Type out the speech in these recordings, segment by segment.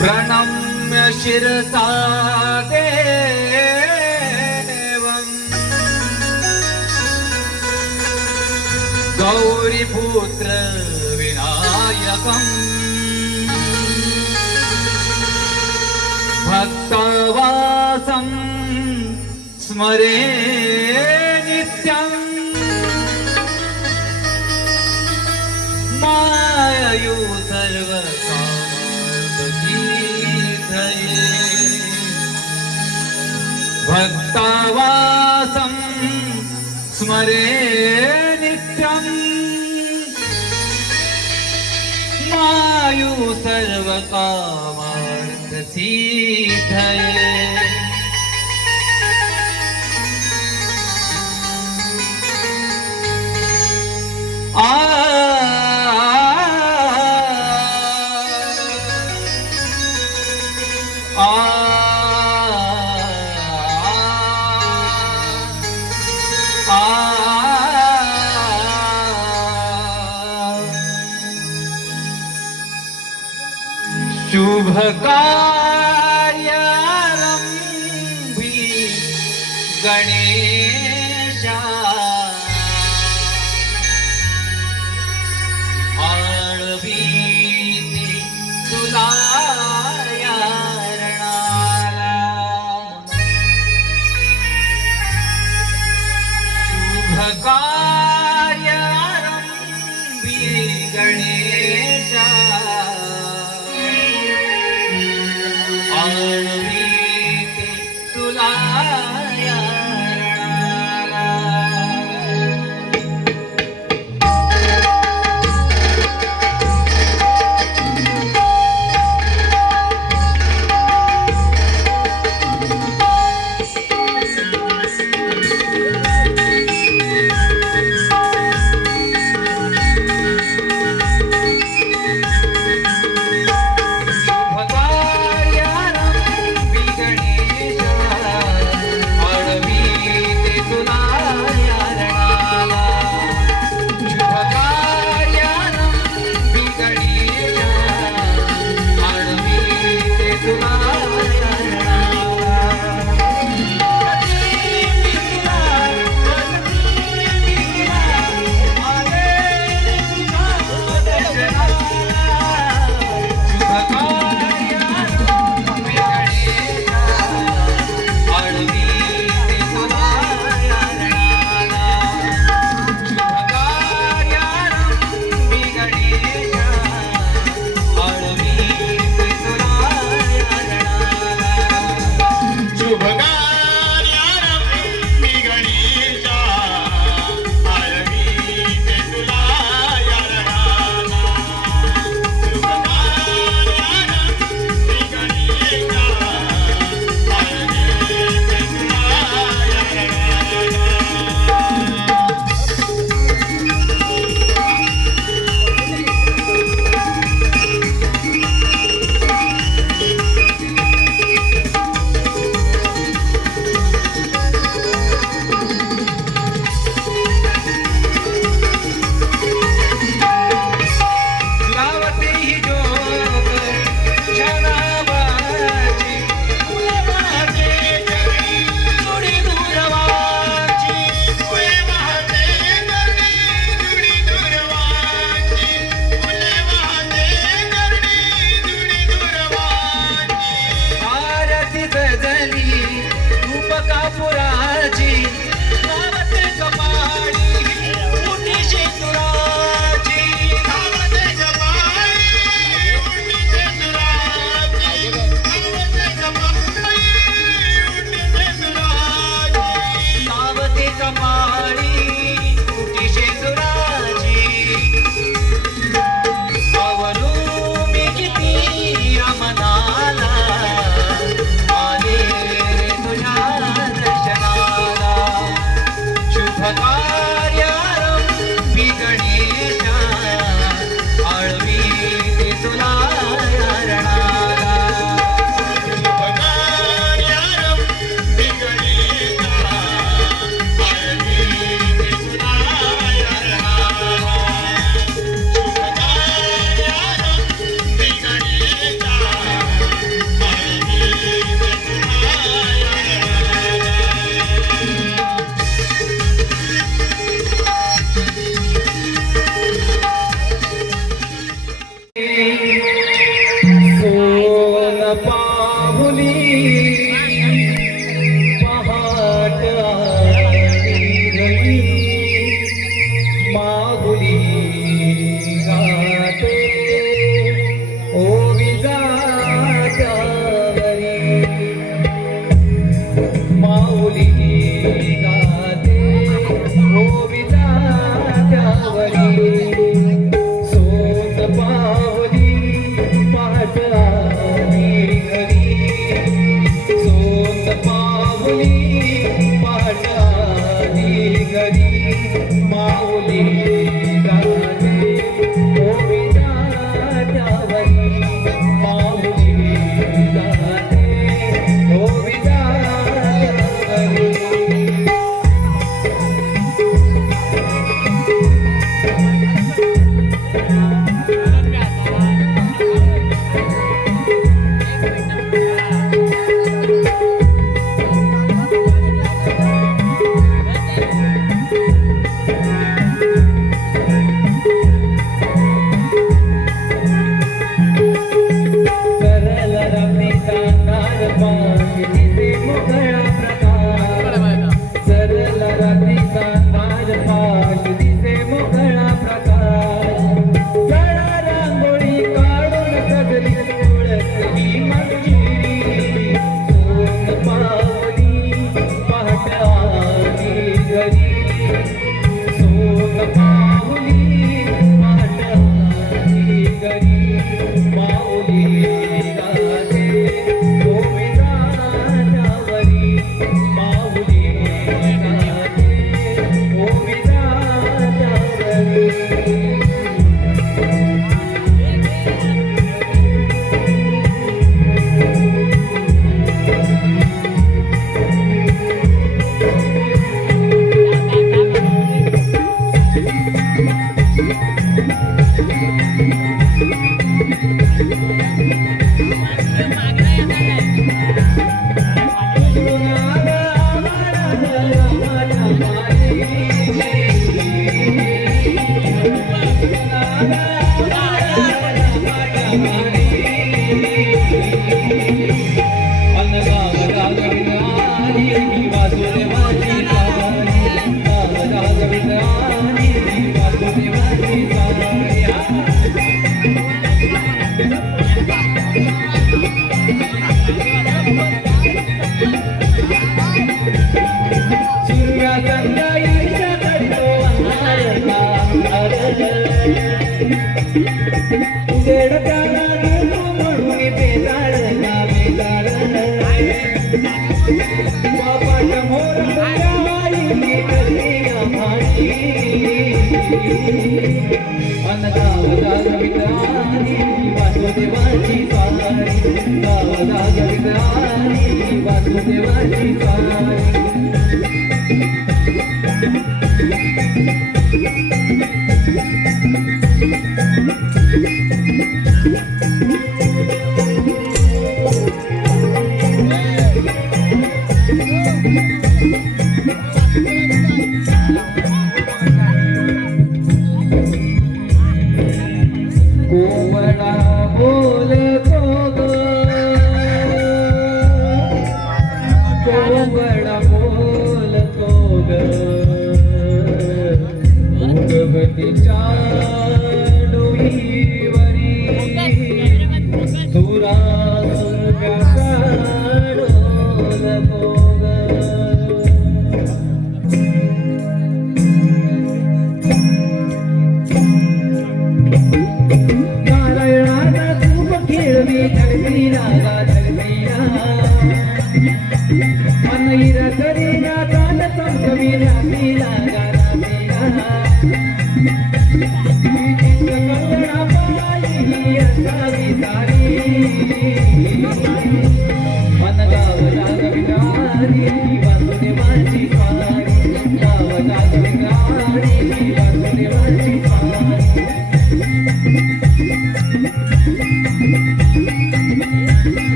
प्रणम्य शिरसा देवम् गौरीपुत्र विनायकम् भक्तवासं स्मरे नित्यम् माययु सर्वकामर्थकीर्तये भक्तवासं स्मरे नित्यम् मायु सर्वकामर्थसिद्धये शुभ कार्यारंभी गणेशा आळवीती तुला यारणाला शुभ कार्यारंभी गणेशा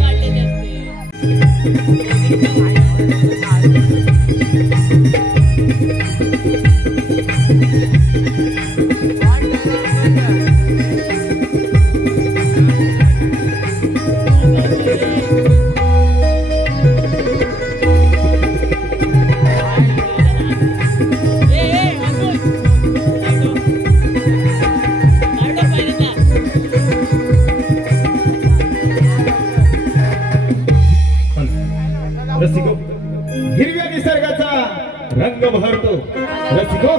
वाढलेले असते. रसिको, हिरव्या निसर्गाचा रंग बहरतो. रसिको,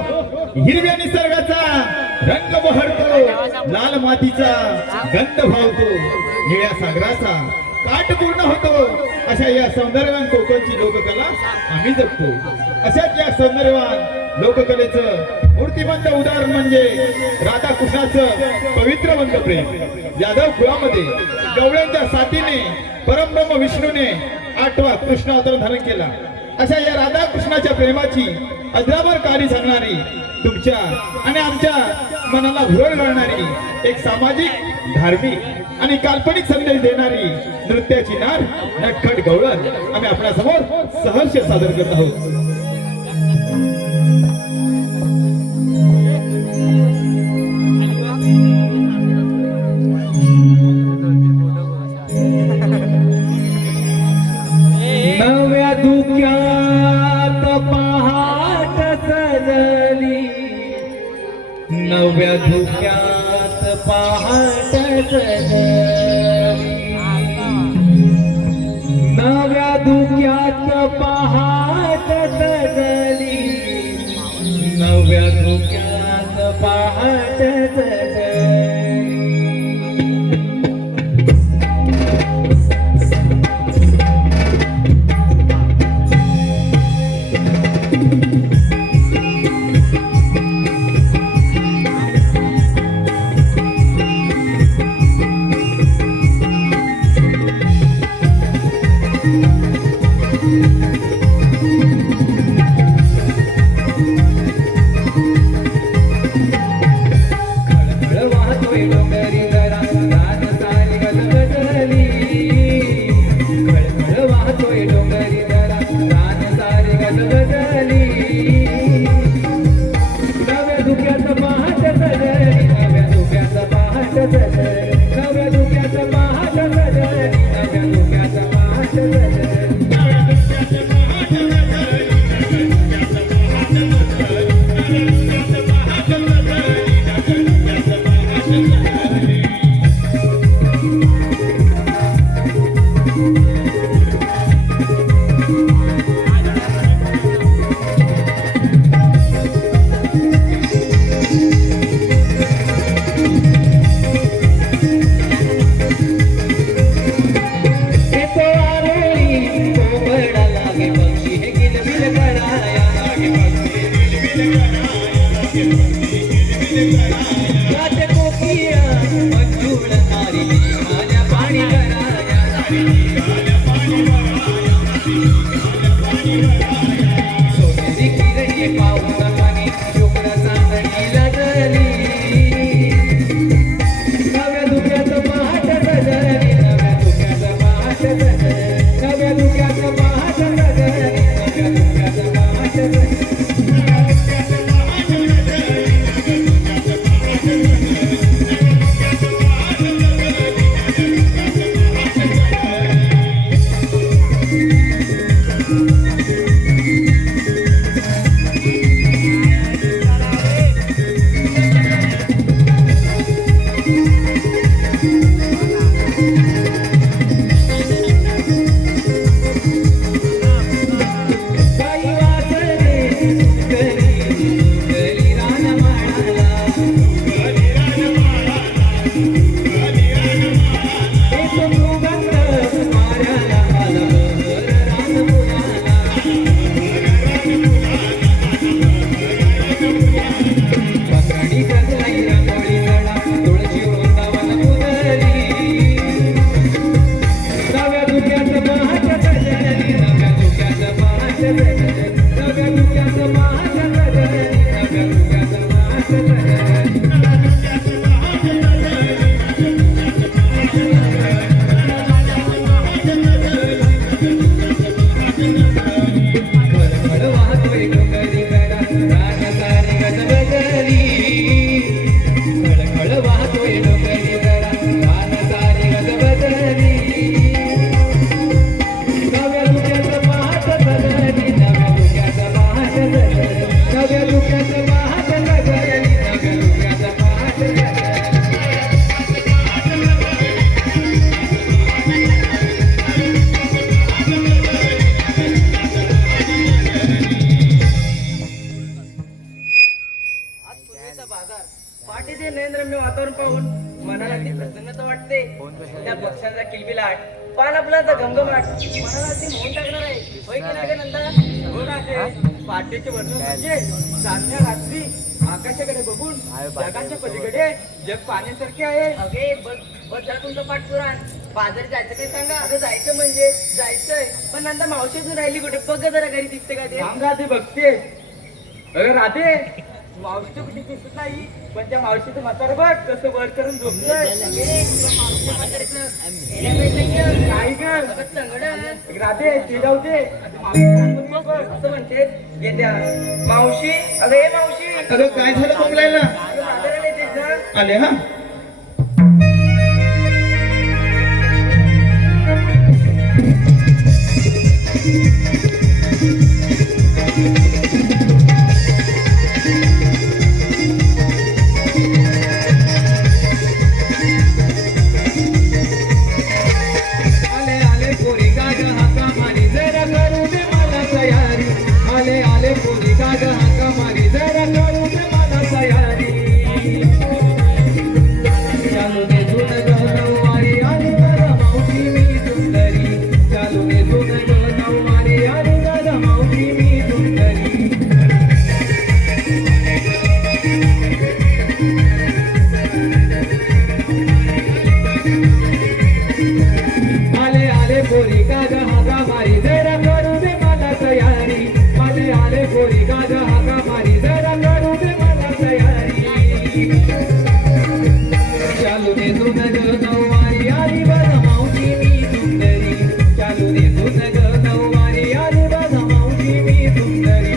हिरव्या निसर्गाचा रंग बहरतो. लाल मातीचा गंध भावतो. निळ्या सागराचा काठ पूर्ण होतो. अशा या सौंदर्यवान कोकणची लोककला आम्ही जपतो. अशाच या सौंदर्यवान लोककलेचं मूर्तिमंत उदाहरण म्हणजे राधाकृष्णाचं पवित्रवंत प्रेम. यादव कुळामध्ये गवळ्यांच्या साथीने परमब्रह्म विष्णूने 8वा कृष्ण अवतार धारण केला. अशा या राधाकृष्णाच्या प्रेमाची अजरामर कहाणी सांगणारी, तुमच्या आणि आमच्या मनाला भुरळ घालणारी, एक सामाजिक, धार्मिक आणि काल्पनिक संदेश देणारी नृत्याची नार नटखट गवळण आम्ही आपल्यासमोर सहर्ष सादर करत आहोत. नव्या धुक्यात पहाट सजली. नव्या धुक्यात पहाट सजली. नव्या धुक्यात पहाट सजली. नव्या धुक्यात पहाट सजली. नव्या धुक्यात पहाट सजली. पाहून मनाला ती प्रसन्नता वाटते. त्या पक्ष्यांचा किलबिलाट, पानफुलांचा घमघमाट मनाला ती मोहून टाकणार आहे. होय की नाही ग नंदा? हो राहते. पहाटेचे वर्णन म्हणजे चांदण्या रात्री आकाशाकडे बघून जगाच्या पलीकडे जग पाहण्यासारखे आहे. अगे बद्दा तुमचं पाठपुराण. बाजार जायचं काही सांगा. अगं जायचं म्हणजे जायचंय, पण नंतर मावशी अजून राहिली कुठे? बघ जरा घरी दिसते का ते? सांगा ते बघते. अगं राधे, मावशी कुठे दिसत नाही, पण त्या मावशीचं म्हातारं बघ कसं वर करून झोपलंय. काय ग राधे, ते जाऊ दे. असं म्हणते येत्या मावशी. अगं हे मावशी, अगं काय झालं बोलायला अगं म्हाताऱ्याला येतेस ना? आले हा. आले आले पोरी गाग हाका मारी जरा करू दे मला तयारी. आले आले पोरी गाग हाका मारी जरा करू दे मला तयारी. चालू दे धुन ग नऊवारी आणि दादा मावशी मी सुंदरी. चालू दे धुन ग नऊवारी आणि दादा मावशी मी सुंदरी. आले आले पोरी गाग हाका मारी जरा करू दे मला तयारी. आले आले पोरी गाग हाका मारी जरा करू दे मला तयारी. चालू दे धुन ग नऊवारी आणि बघा मावशी मी सुंदरी. चालू दे धुन ग नऊवारी आणि बघा मावशी मी सुंदरी.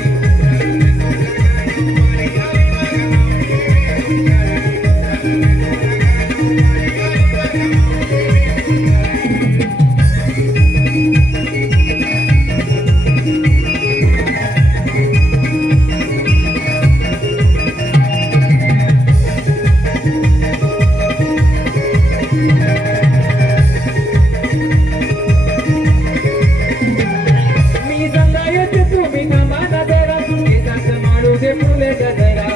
मी सांगा येते तुम्ही कमाना जरा. केसात माळू दे फुले गजरा.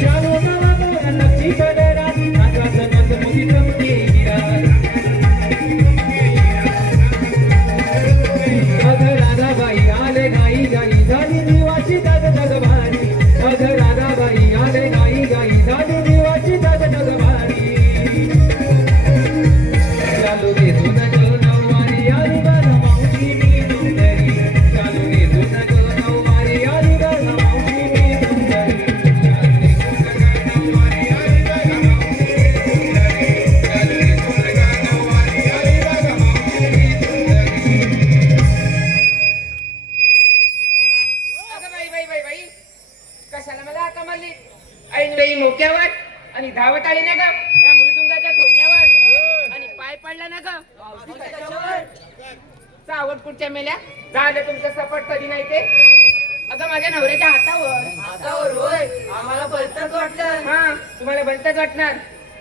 शालू नवा मोरा नक्षी कलरा. आकाश मधुमुखी चमके हिरा. अग राधाबाई आले गाई गाई झाली देवाची दग दग भारी. अग राधाबाई आले गाई गाई झाली देवाची दग दग भारी. चालू दे धुन ग नऊवारी आणि बघा मावशी मी सुंदरी. चालू दे धुन ग नऊवारी आणि बघा मावशी मी सुंदरी. चालू दे धुन ग नऊवारी आणि बघा मावशी मी सुंदरी. चालू दे धुन ग नऊवारी आणि बघा मावशी मी सुंदरी. अगं बाई बाई बाई बाई, कशाला मला हाका मारली? ऐन बाई मोक्यावर आणि धावत आली ना ग त्या मृदुंगाच्या ठोक्यावर. आणि पाय पडला ना ग चावट कुठच्या मेल्या. झालं तुमचं सपाट कधी नाही ते. अगं माझ्या नवऱ्याच्या हातावर. हातावर होय? आम्हाला भलतच वाटलं. हा, तुम्हाला भलतच वाटणार.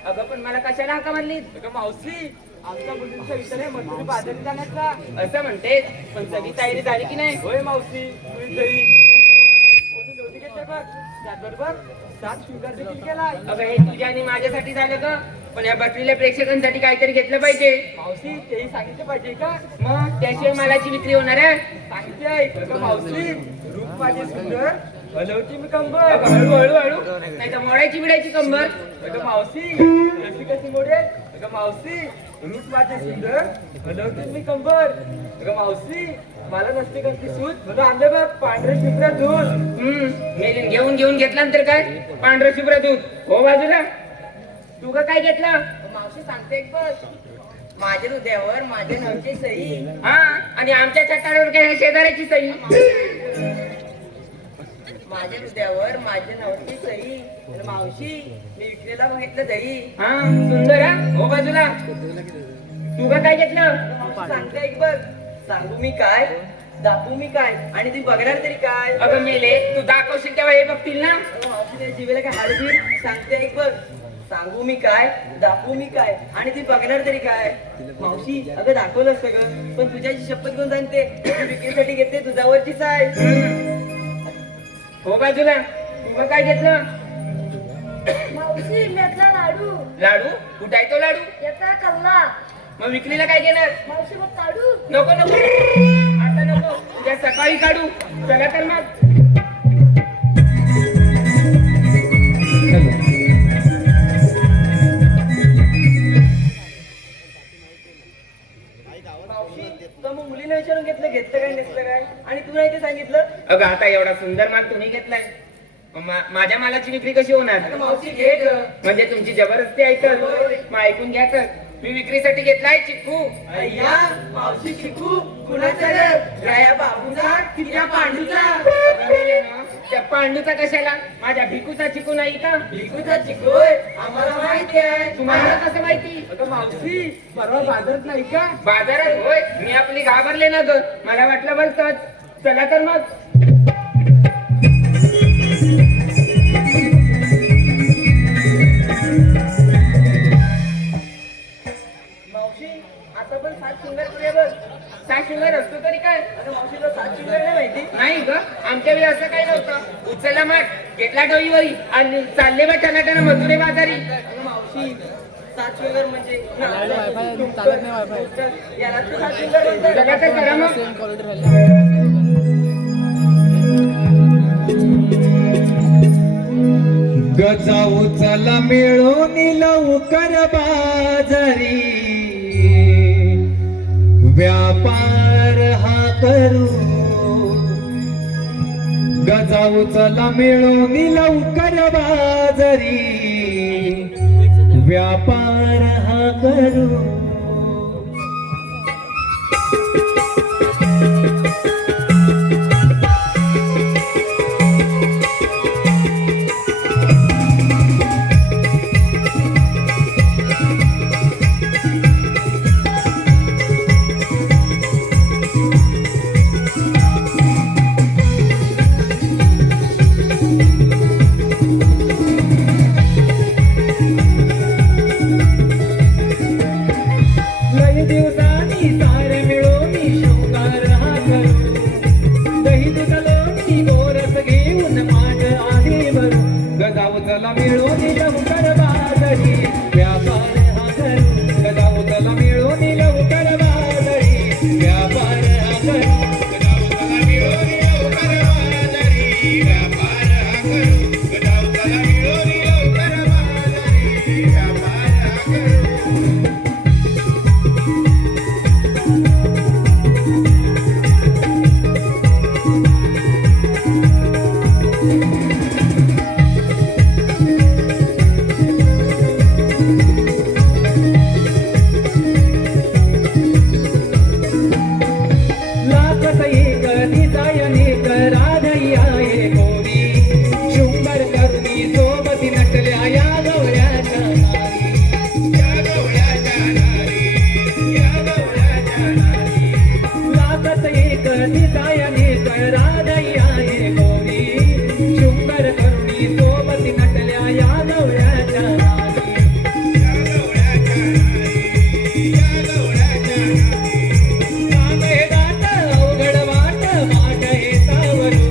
अगं पण मला कशाला हाका मारली? अगं मावशी, आमच्या मुलींचा विचार आहे मंत्री बाजारी जाण्याचा. असं म्हणते, पण सगळी तयारी झाली की नाही? होय मावशी, तुम्ही जाई कोणी नव्हती घेतल्या बघ. त्याचबरोबर 7 शुगर देखील केलाय. अगं हे तुझ्या आणि माझ्यासाठी झालं ग, पण या बसलेल्या प्रेक्षकांसाठी काहीतरी घेतलं पाहिजे. मावशी, तेही सांगितलं पाहिजे का? मग त्याशिवाय मालाची विक्री होणार आहे? सांगितले आहे. अगं मावशी, रूप माझे सुंदर, हलवती मी कंबर. अगं हळू हळू हळू, नाही तर मोडायची बिडायची कंबर. अगं मावशी, कशी कशी मोडेल? अगं मावशी, रूप माझे सुंदर, हलवते मी कंबर. अगं मावशी, मला नसते कसली सूज. मला आणलं बघ पांढरे शुभ्र दूध. मेलीन घेऊन घेऊन घेतला नंतर काय? पांढरं शुभ्र दूध. हो बाजूला. तू का काय घेतलं? मावशी सांगते एक बघ. माझ्या हृदयावर माझ्या नावची सही. हा, आणि आमच्या चट्टाळावर काय शेजाऱ्याची सही. माझ्या हृदयावर माझ्या नावाची सही. आणि मावशी, मी विकलेला बघितलं दही. हा, सुंदर हा. हो बाजूला. तू का काय घेतलं? मावशी सांगते एक बघ. सांगू मी काय, दाखवू मी काय, आणि ती बघणार तरी काय? अगं मेले, तू दाखवशील तेव्हा हे बघतील ना. मावशी जीवेला काय हाडबीड? सांगते एक बघ. सांगू मी काय, दाखवू मी काय, आणि ती बघणार तरी काय? मावशी, अगं दाखवलं सगळं, पण तुझ्याची शपथ घेऊन सांगते, विक्रीसाठी घेते तुझ्यावरचीच आहे. हो बाजूला. तुला काय घेतलं? मावशी मेतला लाडू लाडू? कुठे आहे तो लाडू? याचा कल्ला मग विक्रीला काय घेणार? मावशी मग काढू नको नको आता नको, उद्या सकाळी काढू. चला तर मग. मावशी तुला मग मुलीला विचारून घेतलं काय नसलं काय, आणि तू नाही ते सांगितलं? अगं आता एवढा सुंदर माल तुम्ही घेतलाय, माझ्या मालाची विक्री कशी होणार? मावशी घे ग. म्हणजे तुमची जबरदस्ती आहे तर मग ऐकून घ्या तर. मी विक्रीसाठी घेतलाय चिक्कू. अय्या मावशी चिक्कू कुणाचा ग? या बाबूचा की त्या पांडूचा? त्या पांडूचा कशाला? माझ्या भिकूचा चिकू नाही का? भिकूचा चिकू आम्हाला माहिती आहे. तुम्हाला कसं माहिती? अगं मावशी परवा बाजारात नाही का? बाजारात होय, मी आपली घाबरले ना ग, मला वाटलं बोलतात. चला तर मग. मावशी आता पण 7 शिंगार तुझ्या बघ. 7 शिंगार असतो तरी काय? अरे मावशीला 7 शिंगार नाही माहिती? नाही ग, आमच्या वेळी असं काही नव्हतं. उचलला माठ घेतला डोईवरी आणि चालले बा टनाटना मजुरे बाजारी. मावशी 7 शिंगार म्हणजे याला तर 7 शिंगार म्हणतात. जगा तर करा मग. गजाऊ चला मिळून लवकर बाजारी, व्यापार हा करू. गजाऊ चला मिळून लवकर बाजारी, व्यापार हा करू. लई दिवसांनी सारे मिळून शृंगार हा करू. दही दूध लोणी गोरस घेऊन माठ आधी भरू. गजाऊ चला मिळून लवकर बाजारी, व्यापार हा करू. गजाऊ चला मिळून लवकर बाजारी, व्यापार हा करू. गजाऊ चला मिळून लवकर बाजारी, व्यापार हा करू. गजाऊ चला मिळून लवकर बाजारी, व्यापार हा करू. लाखत एक दिसायनेक राधई आहे गोरी. शृंगार करुणी सोबती नटल्या या गवळ्याच्या नारी. या गवळ्याच्या नारी, या गवळ्याच्या नारी. लाखत एक दिसायनेक राधई आहे गोरी. शृंगार करुणी सोबती नटल्या या गवळ्याच्या नारी. या गवळ्याच्या नारी, या गवळ्याच्या नारी. काम हे दाट अवघड वाट वाट हे सावरू.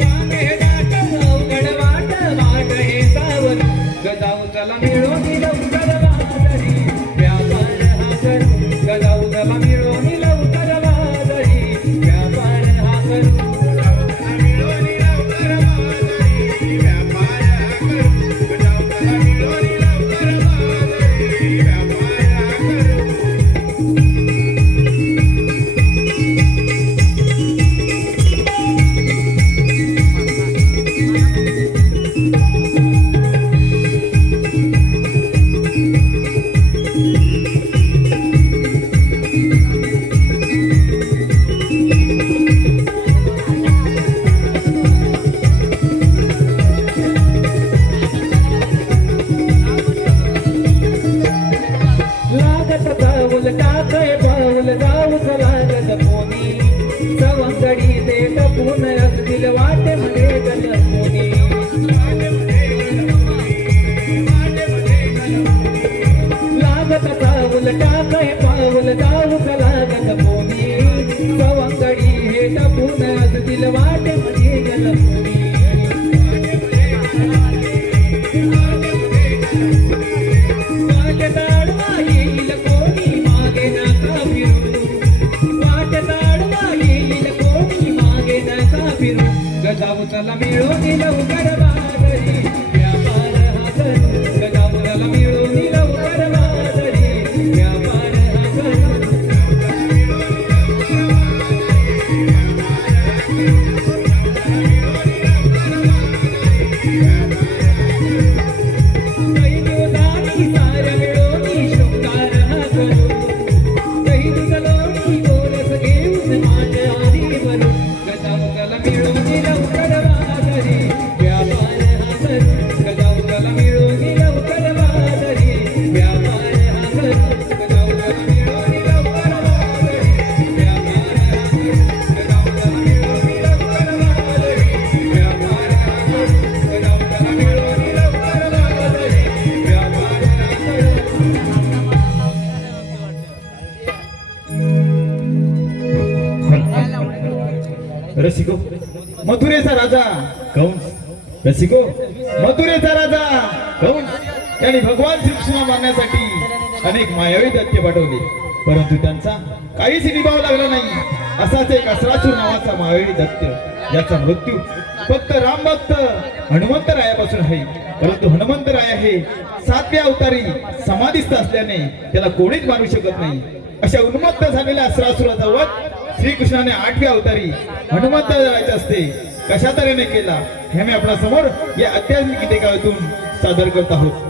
काम हे दाट अवघड वाट वाट हे सावरू. गजाऊ चला मिळून लवकर बाजारी, व्यापार हा करू. गजाऊ चला मिळून लवकर बाजारी, व्यापार हा करू. गजाऊ चला मिळून लवकर बाजारी, व्यापार हा करू. गजाऊ चला मिळून लवकर बाजारी, व्यापार हा करू. लागत पाऊल टाकय पाऊल जाऊच लागत कोणी. सवंगडी ते टपून असतील वाटे मध्ये गलकोनी. लागत पाऊल टाकय पाऊल जाऊच लागत कोणी. सवंगडी हे टपून असतील वाटे मध्ये गलकोनी. गजामुराला मिळून लवकर बाजारी व्यापार हा करू गजामुराला मिळून लवकर बाजारी व्यापार हा करू काही दिवसांनी साऱ्या मिळून शृंगार हा करू काही दुसलोनी गोरस घेऊन माझ्या आधी बनू गजामुराला मिळून लवकर बाजारी व्यापार हा करू गजामुराला मिळून लवकर बाजारी व्यापार हा करू गजामुराला मिळून लवकर बाजारी व्यापार हा करू गजामुराला मिळून लवकर बाजारी व्यापार हा करू गजामुराला मिळून लवकर बाजारी व्यापार हा करू रसिको मथुरेचा राजा कंस रसिको मथुरेचा राजा कंस त्यांनी भगवान श्रीकृष्ण मारण्यासाठी अनेक मायावी दैत्य पाठवले, परंतु त्यांचा काहीच निभाव लागला नाही. असाच एक असरासूर नावाचा मायावी दैत्य याचा मृत्यू फक्त रामभक्त हनुमंतरायापासून आहे, परंतु हनुमंतराय हे 7व्या अवतारी समाधीस्थ असल्याने त्याला कोणीच मारू शकत नाही. अशा उन्मत्त झालेल्या असरासुराचा वध श्रीकृष्णाने 8व्या अवतारी हनुमंतरायाचे असते कशा तऱ्हेने केला हे मी आपल्या समोर या आध्यात्मिक गीतेकाव्यातून सादर करत आहोत.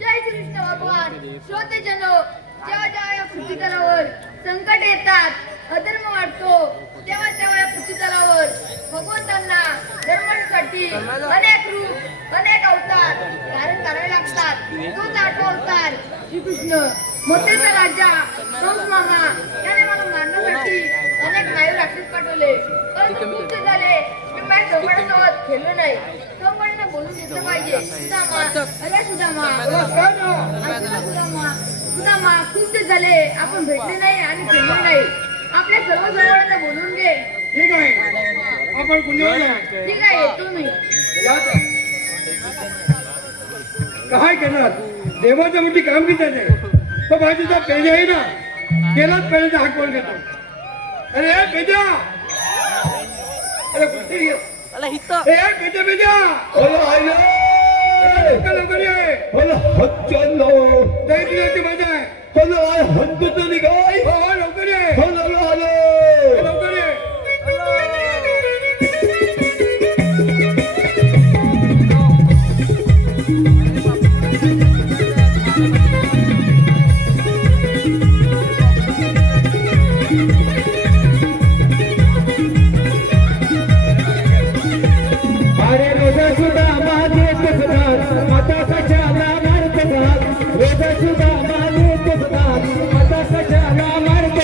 जय श्रीकृष्ण भगवान. श्रोते जनो, जेव्हा जेव्हा या पृथ्वीतलावर संकट येतात, अधर्म वाढतो, तेव्हा तेव्हा या पृथ्वीतलावर भगवंतांना धर्मासाठी अनेक रूप अनेक अवतार धारण करावे लागतात. तोच 8वा अवतार श्रीकृष्ण मथुरेचा राजा कंस मामा याने मला मारण्यासाठी अनेक नायू राक्षस पाठवले, परंतु खूप ते झाले की मी संकटासोबत खेळलो नाही. संकटाने बोलून घेतलं पाहिजे. सुदामा, अरे सुदामा, सुदामा, सुदामा, खूप ते झाले आपण भेटले नाही आणि खेळलो नाही. आपल्या सर्व जवळांना बोलून घे. ठीक आहे आपण पुण्याला ठीक आहे, येतो मी. काय करणार देवाचं मोठी कामगिरी आहे. तो भाजीचा पेजा आहे ना गेलाच पेजाचा हाक कोण घेतो. अरे पेजा अरे कुठे ये पेजा पेजा लवकर ये दैत्याची मजा आहे. हो लवकर ये लवकर ये. अरे रोजा सुद्धा माझे तसदार माता कशाला मारत घात. रोजा सुद्धा माझे तसदार माता कशाला मारत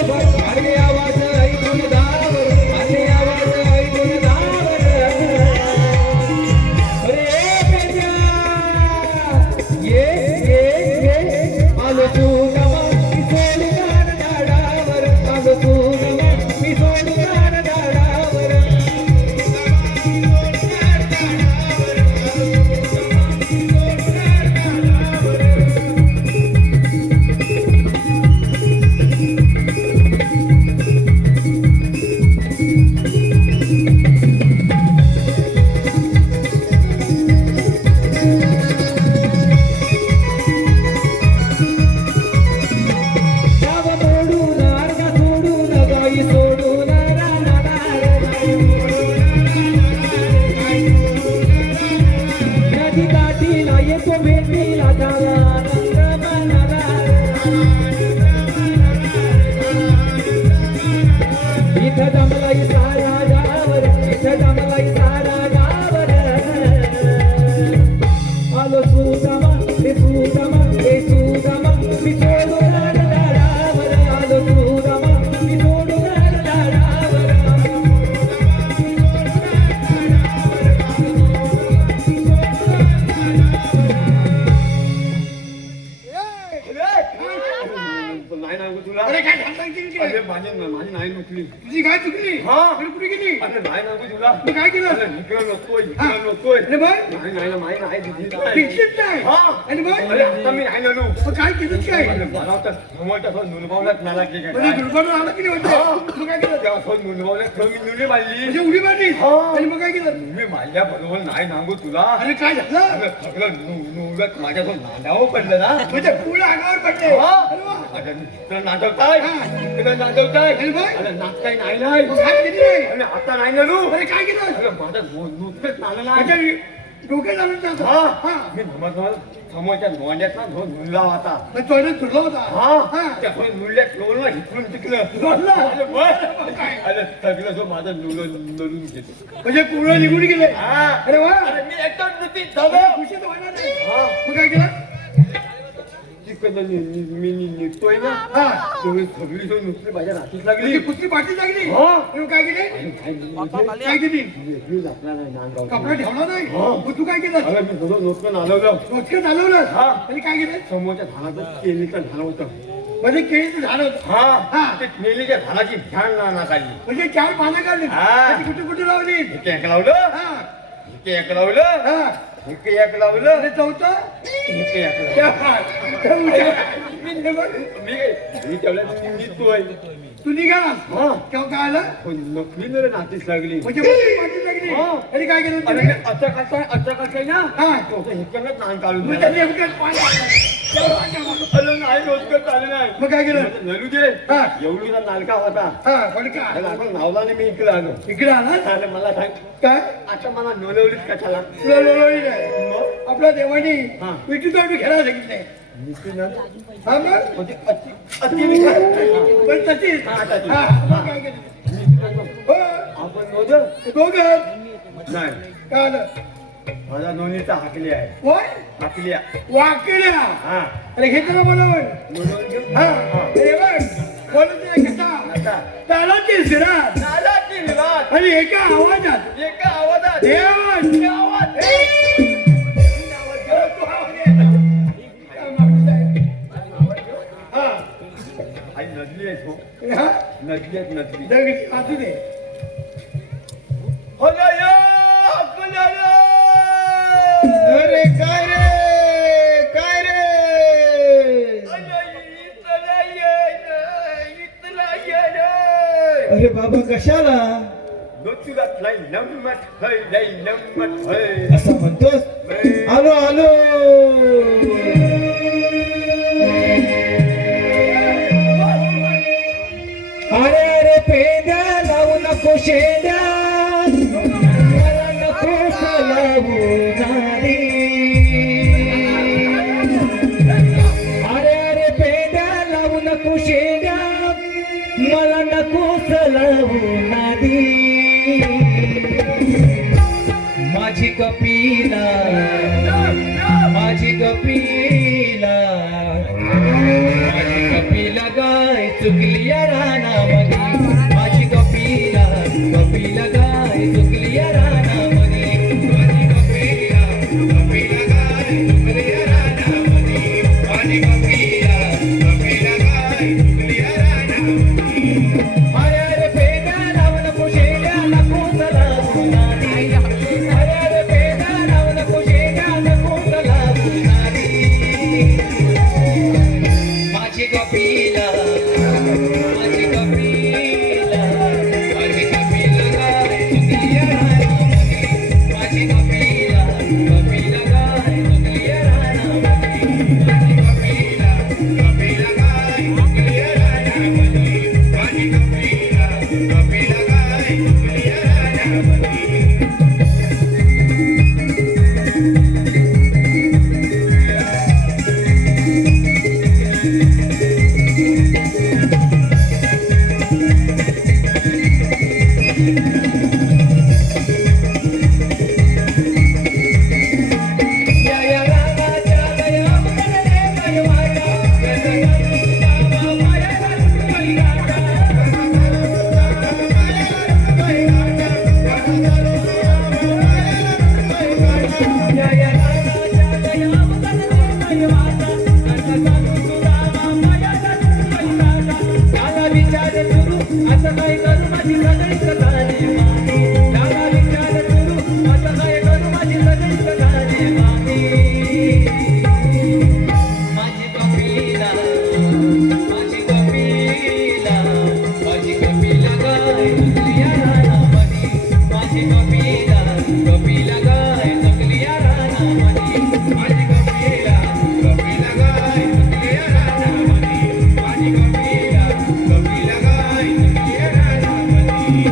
माझी नाही नोकली. तुझी काय चुकली हा. अरे कुठे गेली अरे नाही नको तुला. मग काय केलं अरे इकडं नकोय, इकडं नकोय. अरे बघ नाही नाही ना, माही नाही दिली नाही. टिकलीच नाही हा. आणि बघ अरे आता मी नाही नेलो. मग काय केलं काय अरे मला तर समोरच्या तो नुलबावल्यात मला की काय. म्हणजे दुर्बळ आला की नाही हा. वाटतं? मग काय केलं तेव्हा तो नुलबावल्यात तो मी नुली मारली. म्हणजे उडी मारली हा. आणि मग काय केलं नुली मारल्या बरोबर नाही सांगू तुला. अरे काय झालं अरे सगळं नुलत माझ्या तो नांदावं पडलं ना. म्हणजे पूर्ण अंगावर पडले हा. अरे वा. अरे इकडं नाचवताय, हा. इकडं नाचवताय. अरे बघ. अरे नाचताय नाही मग काय केली नाही अरे आता नाही नेलो. अरे काय केलं अरे माझं नुसतंच नालं नाही. म्हणजे डोक्यात आलं ना हा. हा मी समोरच्या नोंद्यात ना नुला होता. मग टॉयलेट तुरला होता हा. त्या नुल्यात लोळलं इकडून तिकडं. लोळलं? अरे बरं. अरे सगळं जो माझं नळून घेतो. म्हणजे पूर्ण निघून गेले हा. अरे वा अरे मी एकदम नुतीत झालो. खुशीत होणार नाही हा. मग काय केलं तिकडनं मी निघतोय ना. हा तुम्ही सगळी जो नुसती माझ्या राशीत लागली. म्हणजे कुस्ती पाठी लागली हा. मग काय केले काय केली वेगळी आपला नाही नांगाव. कपडा ठेवला नाही हा. मग तू काय केलं अरे मी सगळं नुसतं नालवलं. रोजकं चालवलं हा. आणि काय केलं समोरच्या झाडाचं केलीचं झाड होतं. म्हणजे केळीचं झाड होतं हा. हा. ते नेलीच्या झाडाची ध्यान ना काढली. म्हणजे 4 पानं काढली हा. आणि कुठे कुठे लावली इथे एक लावलं, हा इथे एक लावलं, हा इथे एक लावलं, आणि चौथं इथे एक लावलं. त्या मी तेवढ्या निघतोय. तू निघालास हा. तेव्हा काय आलं पण नकली जरा नातीस लागली. म्हणजे कुस्ती पाठी लागली हा. आणि काय केलं अरे तुम्ही? अचाकाच आहे ना. हा. तो हिकडनंच नान काढून मग दिला. त्याने एवढ्यात पाणी टाकलं. अरे नाही रोजगार चालू नाही. मग काय केलं नलू दे. हा. एवढीचा नालका होता. हा पण काय त्याला आपण नावलाने मी इकडे आलो. इकडे आला अरे मला सांग, काय आता मला नोलवलीच कशाला? तुला लोळवली नाही मग आपल्या देवानी हा. विटी तोंडू खेळायला सांगितलंय निश्चित हा मग म्हणजे अति विचार. पण तशीच हा, तशीच. हा, मग काय केलं हो आपण नोंद दोघं नाही. काय आलं माझा नोंदीचा हाकली आहे. होय हाकल्या. वाकेल्या हा. अरे घेतो ना बोलावं नोंदवून घेऊ. हा अरे बघ बोलत नाही कसा आता तालाची सिरा नालाची विवाद. आणि एका आवाजात एका आवाजात देवान आवाज. हा आई नदली आहे तो. हा नदली आहेत नदली. दगडी असू दे हलया, हकलया. अरे काय रे काय रे इथला ये रे. अरे बाबा कशाला नोचुलात लय नम्मत है, लय नम्मत है. असं म्हणतोस आलो आलो अरे अरे पेद्या लावू नको शेड्या मला नको लावू नारी. अरे अरे पेद्या लावू नको शेड्या मला नको लावू नारी. माझी कपिला माझी कपिला माझी कपिला गाय चुकली या रानामध्ये. माझी कपिला कपिला गाय चुकली या रानामध्ये. माझी कपिला कपिला गाय चुकली या रानामध्ये. माझी कपिला कपिला गाय चुकली या रानामध्ये. अरे अरे पेद्या लावू नको शेड्या नको लावू नारी. अरे अरे पेद्या लावू नको शेड्या नको लावू नारी. माझी कपिला माझी कपिला माझी सदैव झाली माती लागा विचार करू माझा काय करू माझी सदैव झाली माती माझी कपिला माझी कपिला माझी कपिला गाय चुकलिया रानामधी माझी कपिला कपिला गाय चुकलिया रानामधी माझी कपिला कपिला गाय चुकलिया रानामधी माझी कपिला कपिला गाय चुकलिया रानामधी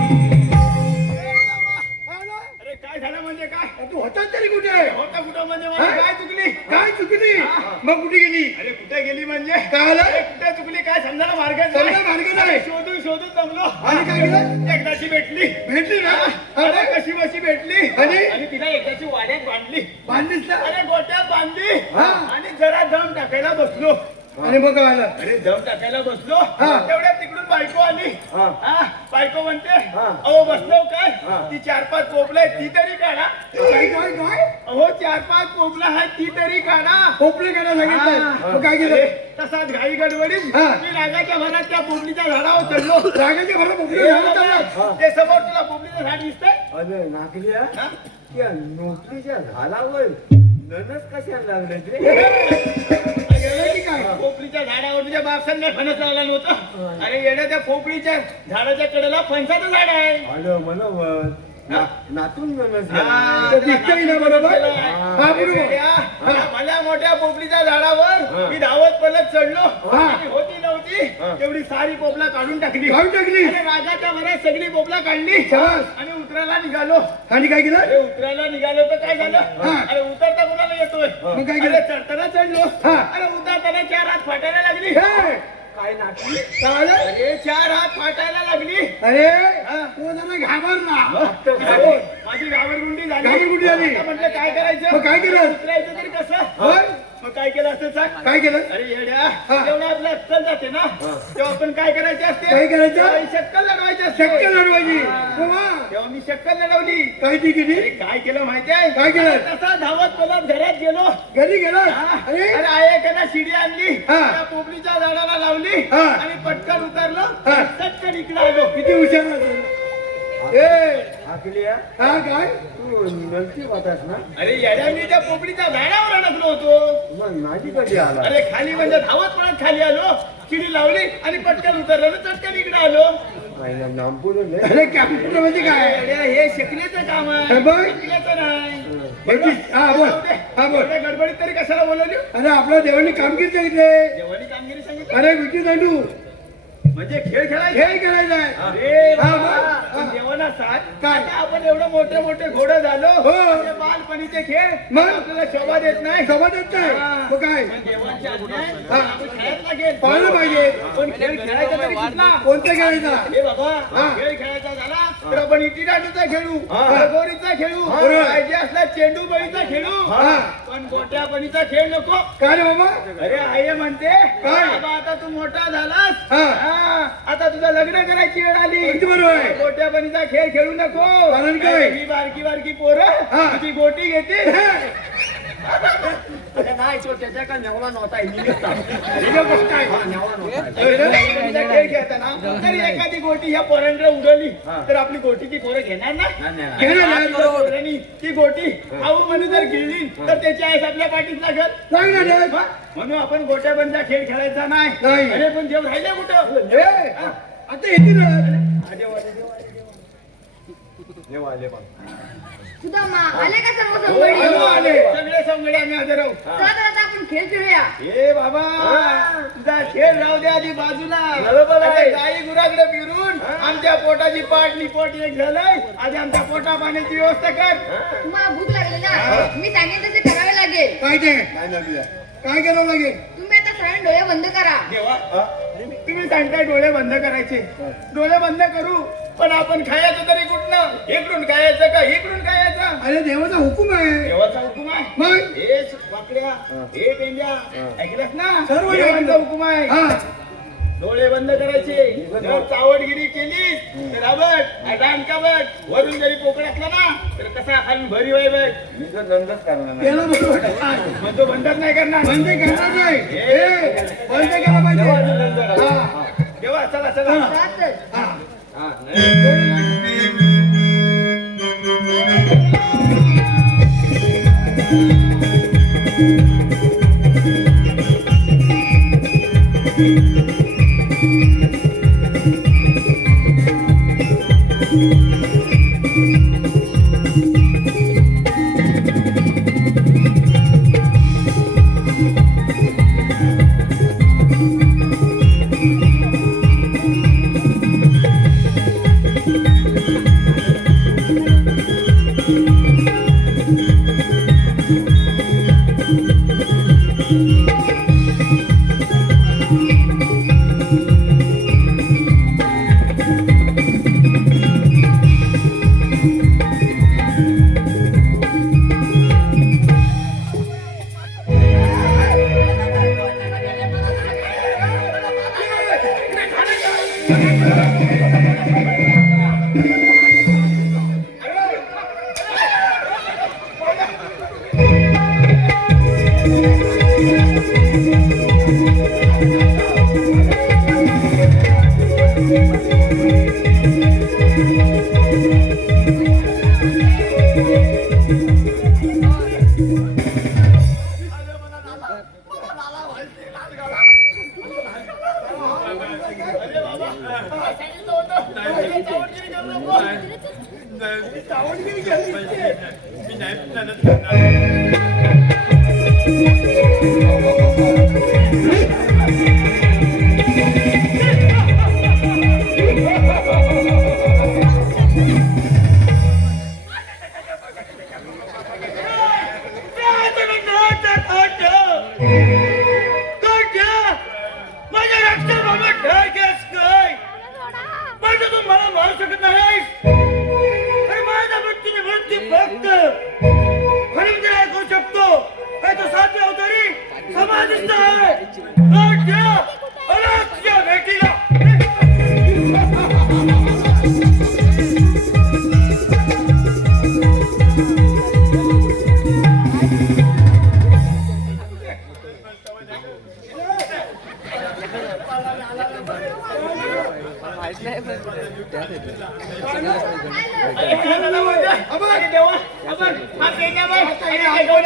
अरे काय झालं म्हणजे काय तू होता तरी कुठे होता कुठं म्हणजे मला काय चुकली काय चुकली मग कुठे गेली अरे कुठे गेली म्हणजे काय आलं? अरे कुठे चुकली काय समजायला मार्ग समजायला मार्ग नाही. शोधून शोधून जमलो आणि काय केलं? एकदाची भेटली भेटली ना अरे अरे कशी बशी भेटली आणि? आणि तिला एकदाची वाड्यात बांधली बांधलीस ना अरे गोट्यात बांधली हा. आणि जरा दम टाकायला बसलो आणि मग काय आलं अरे दम टाकायला बसलो हा. तेवढ्यात तिकडून बायको आली हा. हा, बायको म्हणते हा. अहो बसलो काय हा. ती 4-5 पोपले ती तरी काढा काय काय काय अहो 4-5 पोपला आहे ती तरी काढा पोपले काढा सांगितलं हा. मग काय अरे, केलं तसाच घाई गडबडीत हा. मी रागाच्या भरात त्या पोपलीच्या झाडावर चढलो रागाच्या भरा पोपले हे झालं बघा, त्याला. ते समोर तुला पोपलीचं झाड दिसतंय अरे नाकल्या हा? त्या नोकरीच्या झाडावर ननस कशाला लागले ते गेलं की काय? पोपलीच्या झाडावर तुझ्या बापसांना फणस लावला नव्हतं अरे येण्या त्या पोपलीच्या झाडाच्या कडेला फणसाचं झाड आहे आलं मनोवर नातून ननस हा, तर दिसतंय ना बरोबर हा अरे बरोबर बेड्या, त्या भल्या मोठ्या पोपलीच्या झाडावर मी धावत पळत चढलो हा. आणि होती नव्हती तेवढी सारी पोपला काढून टाकली काढून टाकली अरे रागाच्या भरात सगळी पोपला काढली शाबास. आणि उतरायला निघालो आणि काय केलं अरे उतरायला निघालो तर काय झालं हा. अरे उतरता कोणाला येतोय मग काय अरे केलं चढताना चढलो हा. अरे उतरताना 4 हात फाटायला लागली हे, काय नाटली काय आलं? अरे 4 हात फाटायला लागली अरे हा. तो जरा घाबरला माझी घाबरगुंडी झाली घाबरगुंडी झाली. आता म्हटलं काय करायचं मग काय केलं? उतरायचं तरी कसं होय? मग काय केलं असतं सांग काय केलं अरे येड्या हा. जेव्हा आपलं अक्कल जाते ना तेव्हा आपण काय करायचे असते काय करायचं? तेव्हा ही शक्कल लढवायची असते शक्य लढवायची हा. तेव्हा तेव्हा मी शक्कल लढवली काय ती केली अरे काय केलं माहितीये काय केलं? अरे तसा धावत पळत घरात गेलो घरी गेला हा. अरे अरे आई एखादा शिडी आणली हा. त्या पोपलीच्या झाडाला लावली हा. आणि पटकन उतरलो हा. चटकन इकडे आलो किती हुशार आहे तू. ए आकल्या हा काय तू नलती वाटास ना अरे येड्या मी त्या पोपलीच्या झाडावर अडकलो होतो मग माझी कधी आला अरे खाली म्हणजे धावत पळत खाली आलो शिडी लावली आणि पटकन उतरलो आणि चटकन इकडे आलो महिना नामपूर अरे कॅम्प्युटर म्हणजे काय अरे हे शिकण्याचं काम हे आहे बघ. शिकण्याचं नाही हा बोल हा बोल एवढ्या गडबडीत तरी कशाला बोलवली अरे आपल्या देवानी कामगिरी सांगितले देवानी कामगिरी सांगितलं अरे विटी दांडू म्हणजे खेळ खेळायचे खेळ करायचा आहे अरे हा, बाबा, हा. पण देवाना सांग काय? आता आपण एवढं मोठे मोठे घोडं झालो हो. ते बालपणीचे खेळ मग? आपल्याला शोभा देत नाही सोबत येत नाही हा. मग काय पण देवाची आज्ञा आहे, हा. आपण खेळायला लागेल पाहिलं पाहिजे पण खेळ खेळायचा तरी कुठला कोणत्या खेळायचा हे बाबा हा. खेळ खेळायचा झाला तर आपण इटी दांडूचा खेळू हा. लगोरीचा खेळू बरोबर. पाहिजे असला चेंडू बळीचा खेळू हा. पण गोट्यापणीचा खेळ नको काय रे बाबा अरे आई म्हणते काय? बाबा आता तू मोठा झालास हा. हा, आता तुझं लग्न करायची वेळ आली अगदी बरोबर आहे. गोट्यापणीचा खेळ खेळू नको कारण काय? अरे ही बारकी बारकी पोरं हा. तुझी गोटी घेते हे, अरे नाही तो त्याच्या का नेवला नव्हता निमित्त. हिला कसं काय? गोट्यापणीचा खेळ खेळताना जर एखादी गोटी ह्या पोरांकडे उडवली तर आपली गोटी ती पोरं घेणार ना घेणार नाही. आणि त्या पोरांनी ती गोटी खाऊ म्हणून जर गिळली तर त्याची आईस आपल्या पाठीत लागत लागणार आहे. म्हणून आपण गोट्याबंदचा खेळ खेळायचा नाही नाही. अरे पण जेव राहिले कुठं हे, आता येते ना देव आले बघ सुदामा आले का सर्व हो, संगडी आलो, आले. सगळे समगडे आम्ही हजर आहोत चला तर आता आपण खेळ खेळूया ए बाबा तुझा खेळ राहू दे आधी बाजूला बरोबर आहे. अरे गाई गुराकडे फिरून आमच्या पोटाची पाठ निपोट एक झालंय आधी आमच्या पोटा पाण्याची व्यवस्था कर तुम्हाला भूक लागली ना मी सांगेन तसे करावे लागेल काय ते नाही नव्या काय करावं लागेल तुम्ही आता सरळ डोळे बंद करा देवा तुम्ही सांगताय डोळे बंद करायचे डोळे बंद करू पण आपण खायचं तरी कुठनं इकडून खायचं का इकडून खायचं अरे देवाचा हुकूम आहे देवाचा हुकूम आहे मग हे वाकड्या हे पेंड्या ऐकलंस ना सर्व देवाचा हुकूम आहे हा डोळे बंद करायचे जर चावडगिरी केली तर आबट दांडकाबट वरून जरी पोकळ असला ना तर कसा खाली भरी वय बघ मी तर दंडच करणार नाही त्याला बरोबर मग तो बंदच नाही करणार बंद करणार नाही हे, बंद केला पाहिजे हा देवा चला चला चला तर. हा हा डोळे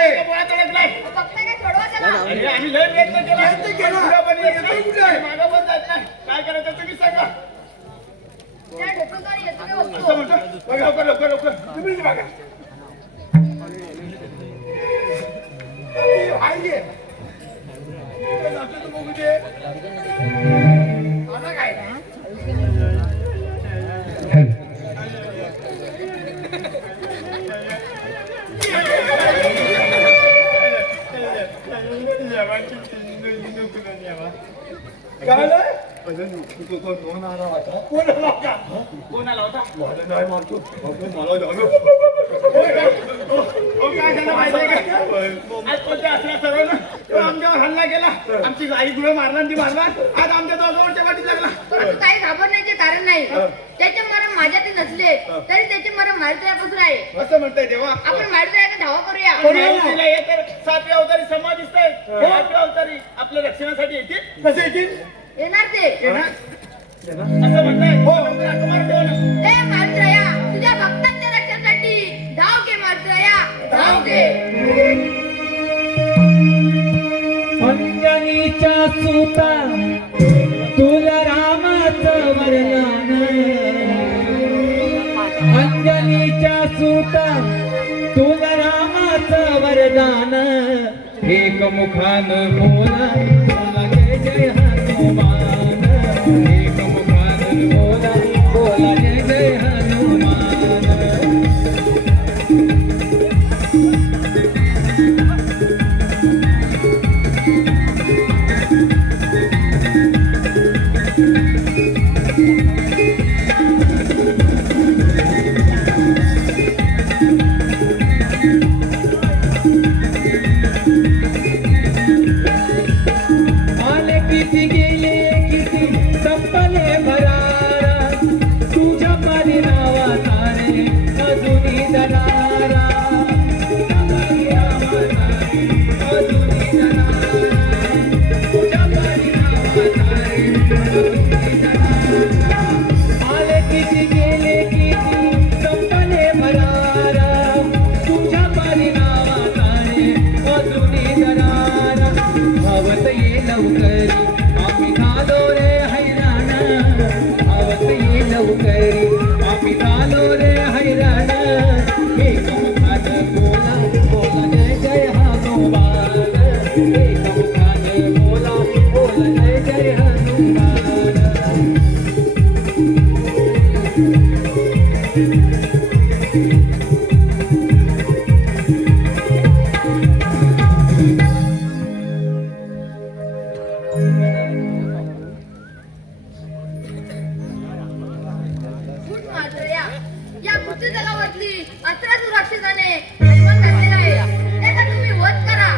पप्पा काय सोडवा त्याला. काय करायचं तुम्ही सांगा. त्या ढोकळावर येतो का असं बघतो. म्हणतो लवकर लवकर लवकर तुम्हीच बघा. पाहिजे बघू दे. आता काय कोणाला होता मला नाही मारतो मला काय झालं माहितीये का आज कोणत्या असल्या सर्व तो आमच्यावर हल्ला केला आमची आई गुळ मारला ती मारला आज आमच्या दोघांच्या वाटीत लागला परंतु काही घाबरण्याचे कारण नाही. त्याचे मरण माझ्यात नसले तरी त्याचे मरण मारुतीपासून आहे. असं म्हणताय तेव्हा आपण मारुतीला धावा करूया. मारुतीला हे तर सातव्या अवतारी समाज दिसतंय सातव्या अवतारी आपल्या रक्षणासाठी येतील कसे येतील येणार ते. येणार? असं म्हणताय हो ए मारुतीराया, तुझ्या भक्तांच्या रक्षणासाठी धाव घे मारुतीराया, धाव घे. अंजनीच्या सुता तुला रामाचं वरदान अंजनीच्या सुता तुला रामाचं वरदान एकमुखान बोला बोला जय जय हनुमान एकमुखान बोला बोला जय जय हनुमान आले किती गेले किती संपले भरारा तू फूट मात्र या पृथ्वी तलावरती 18 सुरक्षिताने निर्माण घातलेला आहे. त्याचा तुम्ही वध करा.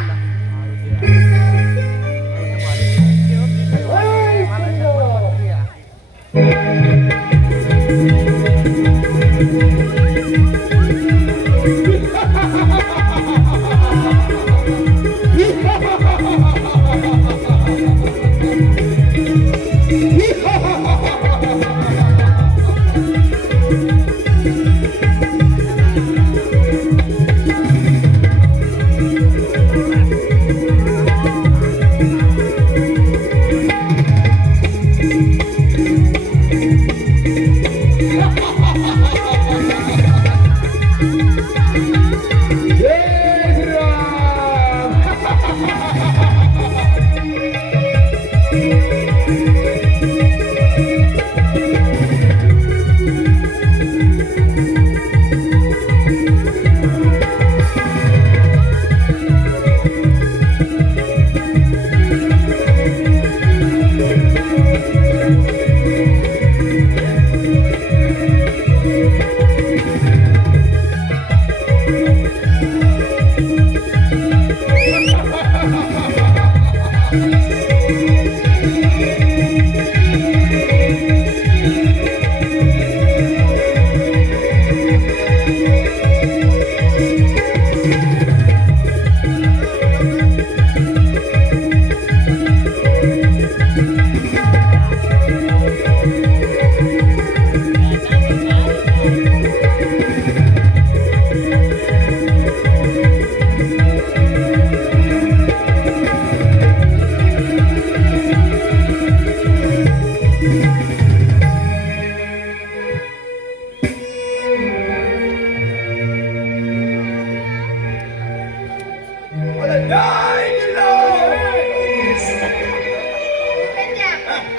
पेंड्या,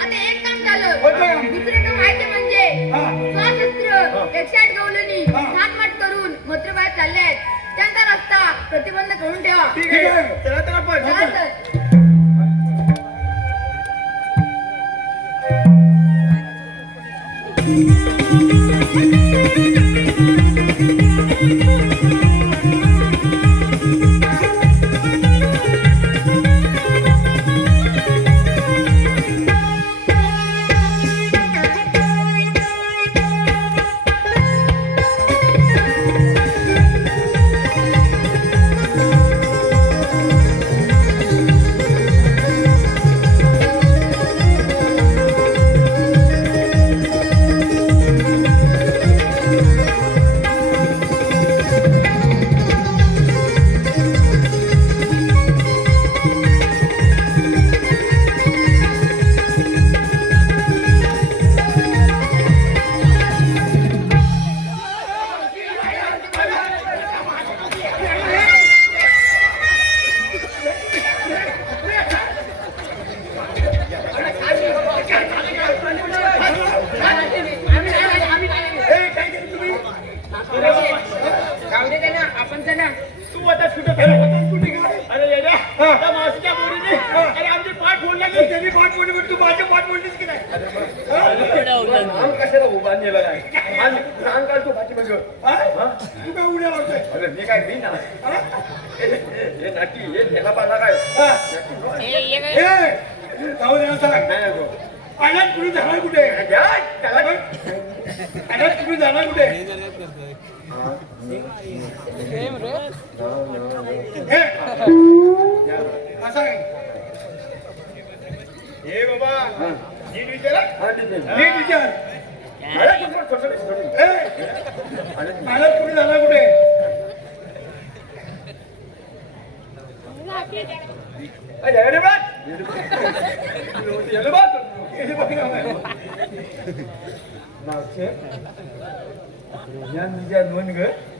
आता एक काम झालं. दुसरं काम आहे ते म्हणजे स्वाशस्त्र 108 गवलनी थाटमाट करून मत्रबाहेर चालले आहेत. त्यांचा रस्ता प्रतिबंध करून ठेवा. ठीक आहे चला तर आपण चला तर. आपण चला. तू आता कुठे गेला कुठे गेला अरे येड्या त्या मावशीच्या बोरीने अरे आमची पाठ बोलला की त्यांनी पाठ बोलली तू माझी पाठ बोललीस की नाही कशाला उभा नेला नाही सांग काढ तू पाठी मग तू काय उड्या मारतोय अरे मी काय मी ना हे नक्की हे ठेला पाला काय जाऊ दे सांग नाही पाण्यात कुठे जाणार कुठे पाण्यात कुठे जाणार कुठे हे बाबा नीट विचार नीट विचार पाण्यात कुठे जाणार कुठे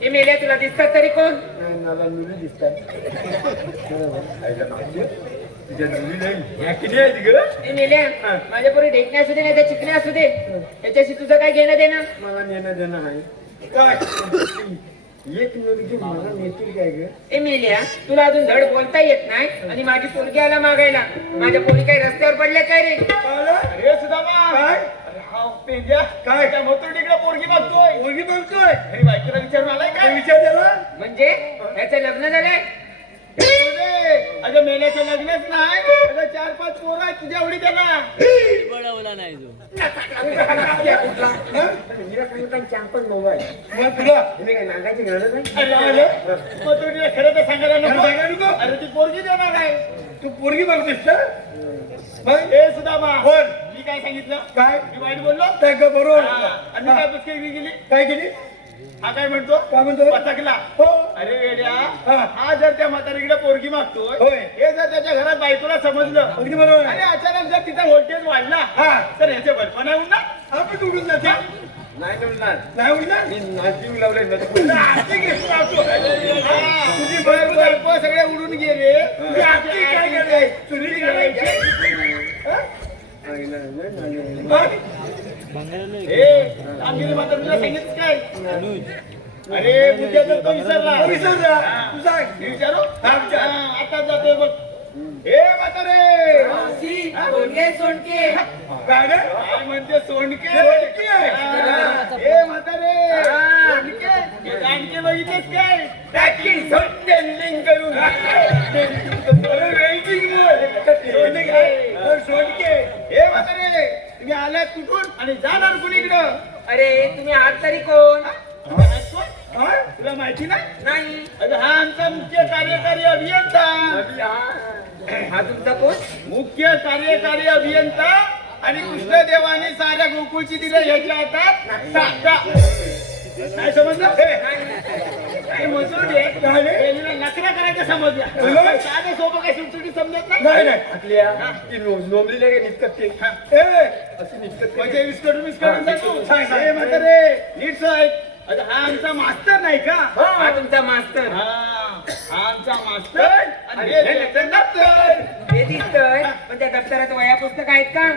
हे मेल्या तुला दिसतात तरी कोण मला मुली दिसतात तुझ्या जुनी नाही या किती आहेत ग ए मेल्या माझ्या पोरी ढेकणे असू दे नाही तर चिकणे असू दे त्याच्याशी तुझं काय घेणं देणं मला नेणं देणं आहे काय एक मुलगी मला नेतील काय ग ए मेल्या तुला अजून धड बोलता येत नाही आणि माझी पोरगी आला मागायला माझ्या पोरी काही रस्त्यावर पडल्या काय रे अरे सुदामा काय हा पेंड्या काय? त्या मोतुर्डीकडे पोरगी बघतोय मुलगी बघतोय घरी बायकोला विचारून आलाय काय काय विचार त्याला म्हणजे ह्याचं लग्न झालंय अगं मेल्याचं लग्नच नाही अगं 4-5 पोरं आहेत तुझ्या आवडी त्यांना मग तुला नागाची गरज नाही मोतुर्डीला खरं तर सांगायला सांगायला नको नको? अरे ती पोरगी देणार आहे तू पोरगी बघतोस का मग ए सुदामा बोल. मी काय सांगितलं काय मी वाईट बोललो काय ग बरोबर हा, आणि मी काय पुस्तकी गेली काय केली हा काय म्हणतो काय म्हणतो? पचकला हो अरे वेड्या हा. हा जर त्या म्हातारीकडे पोरगी मागतोय होय. हे जर त्याच्या घरात बायकोला समजलं अगदी बरोबर आणि आहे. अचानक जर तिचा व्होल्टेज वाढला हा. तर ह्याचे बर्फाना येऊन ना आपण उडून जाते नाही उडणार नाही उडणार मी नाशिक लावले आरती घेतो आपण. हा. तुझी बर्फ सगळे उडून गेले तुझी आरती काय करायची? चुली करायची हा? हे आमगिरी माता तुला सांगितलं काय अरे उद्या तर तो विसरला तू सांग मी विचारू हा, विचार. आता जातोय बघ हे म्हातारे मावशी, सोंडके सोंडके काय रे? काय म्हणते सोंडके सोंडके. हा. हे म्हातारे सोंडके हे दांडके बघितलेस काय टाकी सोंडके लिंक करून अरे वेल्डिंग सोडके सोडके हे म्हातारे तुम्ही आलात कुठून आणि जाणार कुणीकडं अरे तुम्ही आहात तरी कोण हा? तुला माहिती ना नाही अगं हा आमचा मुख्य कार्यकारी अभियंता हा तुमचा कोण मुख्य कार्यकारी अभियंता आणि कृष्णदेवाने साऱ्या गोकुळची दिले याच्या हातात साधा. काय समजलं हे मजूर आहे. काय रे? पहिलीला नखरा करायचं समजल्या बोला. साधं सोपं काय सुटसुटीत समजत नाही नाही नाही आपल्या ती नोंदलीला काय निघतात ते अशी निघतात म्हणजे विस्कटून विस्कटून हा, जातो. सांग, सांग. हे म्हातारे नीट सांग. अगं हा आमचा मास्तर नाही का हा तुमचा मास्तर हा हा आमचा मास्तर आणि हे त्याचं दप्तर. ते दिसतंय पण त्या दप्तरात वया पुस्तक आहेत का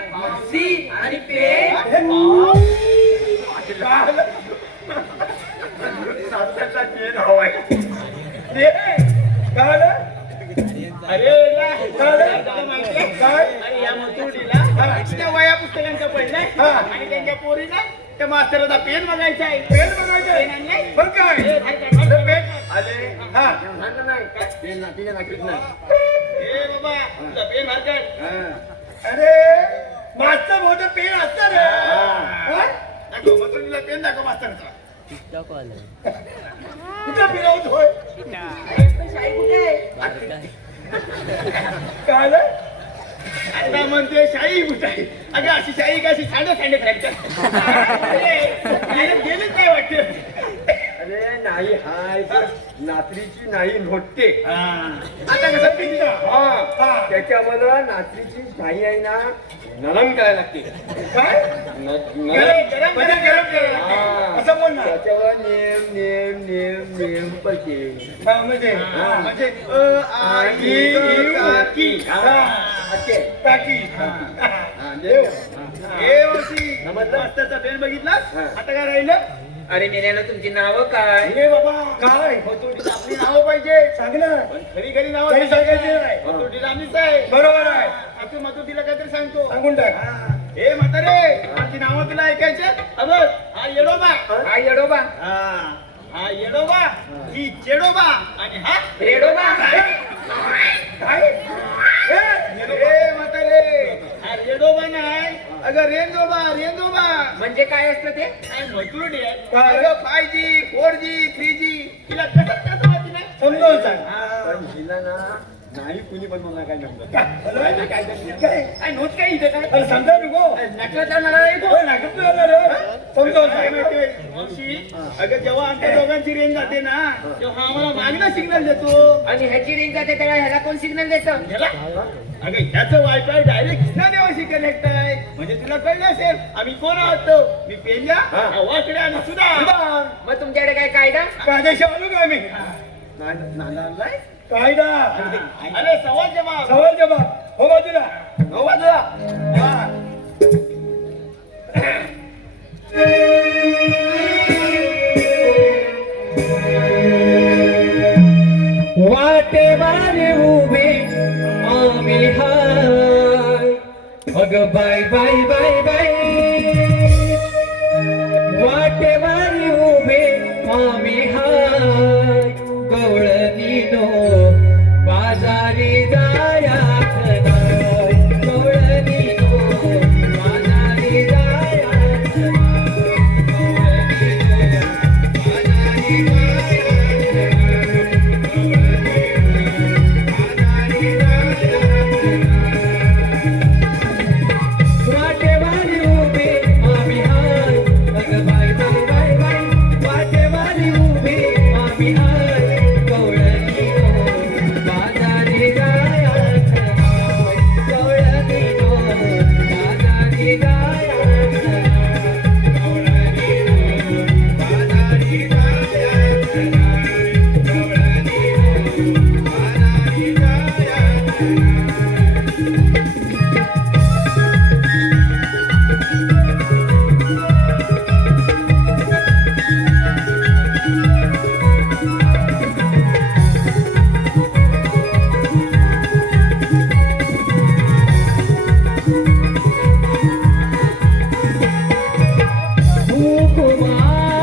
सी आणि पेन नाश्त्याचा पेन हवाय ते काय आलं? अरे काय? काय अरे या मथुर्डीला त्या वया पुस्तकांचं पडलंय हा. आणि त्यांच्या पोरीला त्या मास्तराचा पेन बघायचा आहे पेन बघायचं आहे? पेन आणलंय? बरं काय? हे धाड, धाड, धाड, धाड. पेन आले हा नाही काय? पेन नातीच्या नाकीत नाही ए बाबा तुझा पेन हरकत अरे मास्तर होतं पेन असतं रे हा? दाखव मथुर्डीला पेन दाखव मास्तरचा कुठं फिरवत होय पण शाही कुठे आहे काय आलं? आता म्हणते शाही बुटाई अगं अशी शाही का अशी सांडत गेलीच काय वाटतं अरे नाही हाय तर नात्रीची नाही नोटते आता कसं पिंड हा त्याच्यामध्ये नात्रीची शाही आहे ना नरम करायला लागते काय गरम म्हणजे गरम करायला हा. लागते. असं बोल ना त्याच्यावर नेम नेम नेम नेम पैसे म्हणजे म्हणजे अ, आ, इ, का, की. टाकी हे वर्षी मास्तरचा पेन बघितलास आता काय राहिलं अरे मेल्याला तुमची नावं काय हे बाबा काय मथुर्डीला आपली नावं पाहिजे सांग ना पण खरी खरी नावं काही सांगायची नाही. मथुर्डीला आम्हीच आहे बरोबर आहे आपण मथुर्डीला काहीतरी सांगतो सांगून टाक हे म्हातारे आमची नावं तुला ऐकायचे अबघ हा येडोबा हा येडोबा हा येडोबा ही चेडोबा आणि हा रेडोबा काय हे म्हातारे हा रेडोबा नाही अगं रेंजोबा रेंजोबा म्हणजे काय असतं ते काय मथुर्डी आहे काय? अगं 5G 4G 3G तिला कसं माहिती नाही समजावून सांग पण हिला ना नाही कुणी पण मला काय नव्हतं काय नोट काय इथे काय अरे समजा नको नकळत करणारा येतो समजावून काय सांग माहितीये, मावशी, अगं जेव्हा आमच्या दोघांची रेंज जाते ना तेव्हा आम्हाला मागणं सिग्नल देतो आणि ह्याची रेंज जाते तेव्हा ह्याला कोण सिग्नल देतं ह्याला? अगं ह्याचं वायफाय डायरेक्ट कृष्णादेवाशी कनेक्ट आहे म्हणजे तुला कळलं असेल आम्ही कोण आहोत मी पेंड्या वाकडे आणि सुद्धा मग तुमच्याकडे काय कायदा कायदेशी आलो का आम्ही कायदा अरे सवाल जवाब सवाल जवाब अग बाय बाय बाय बाय वाटेवारी उभे आम्ही हाय गवळणीनो बाजारी जायाच नाय गवळणीनो बाजारी जायाच नाय गवळणीनो बाजारी जायाच वाटेवारी उभे आम्ही हाय अग बाय बाय बाय बाय वाटेवारी उभे आम्ही हाय गवळणीनो बाजारी जायाच नाय गवळणीनो बाजारी जायाच नाय गवळणीनो बाजारी जायाच नाय गवळणीनो बाजारी जायाच नाय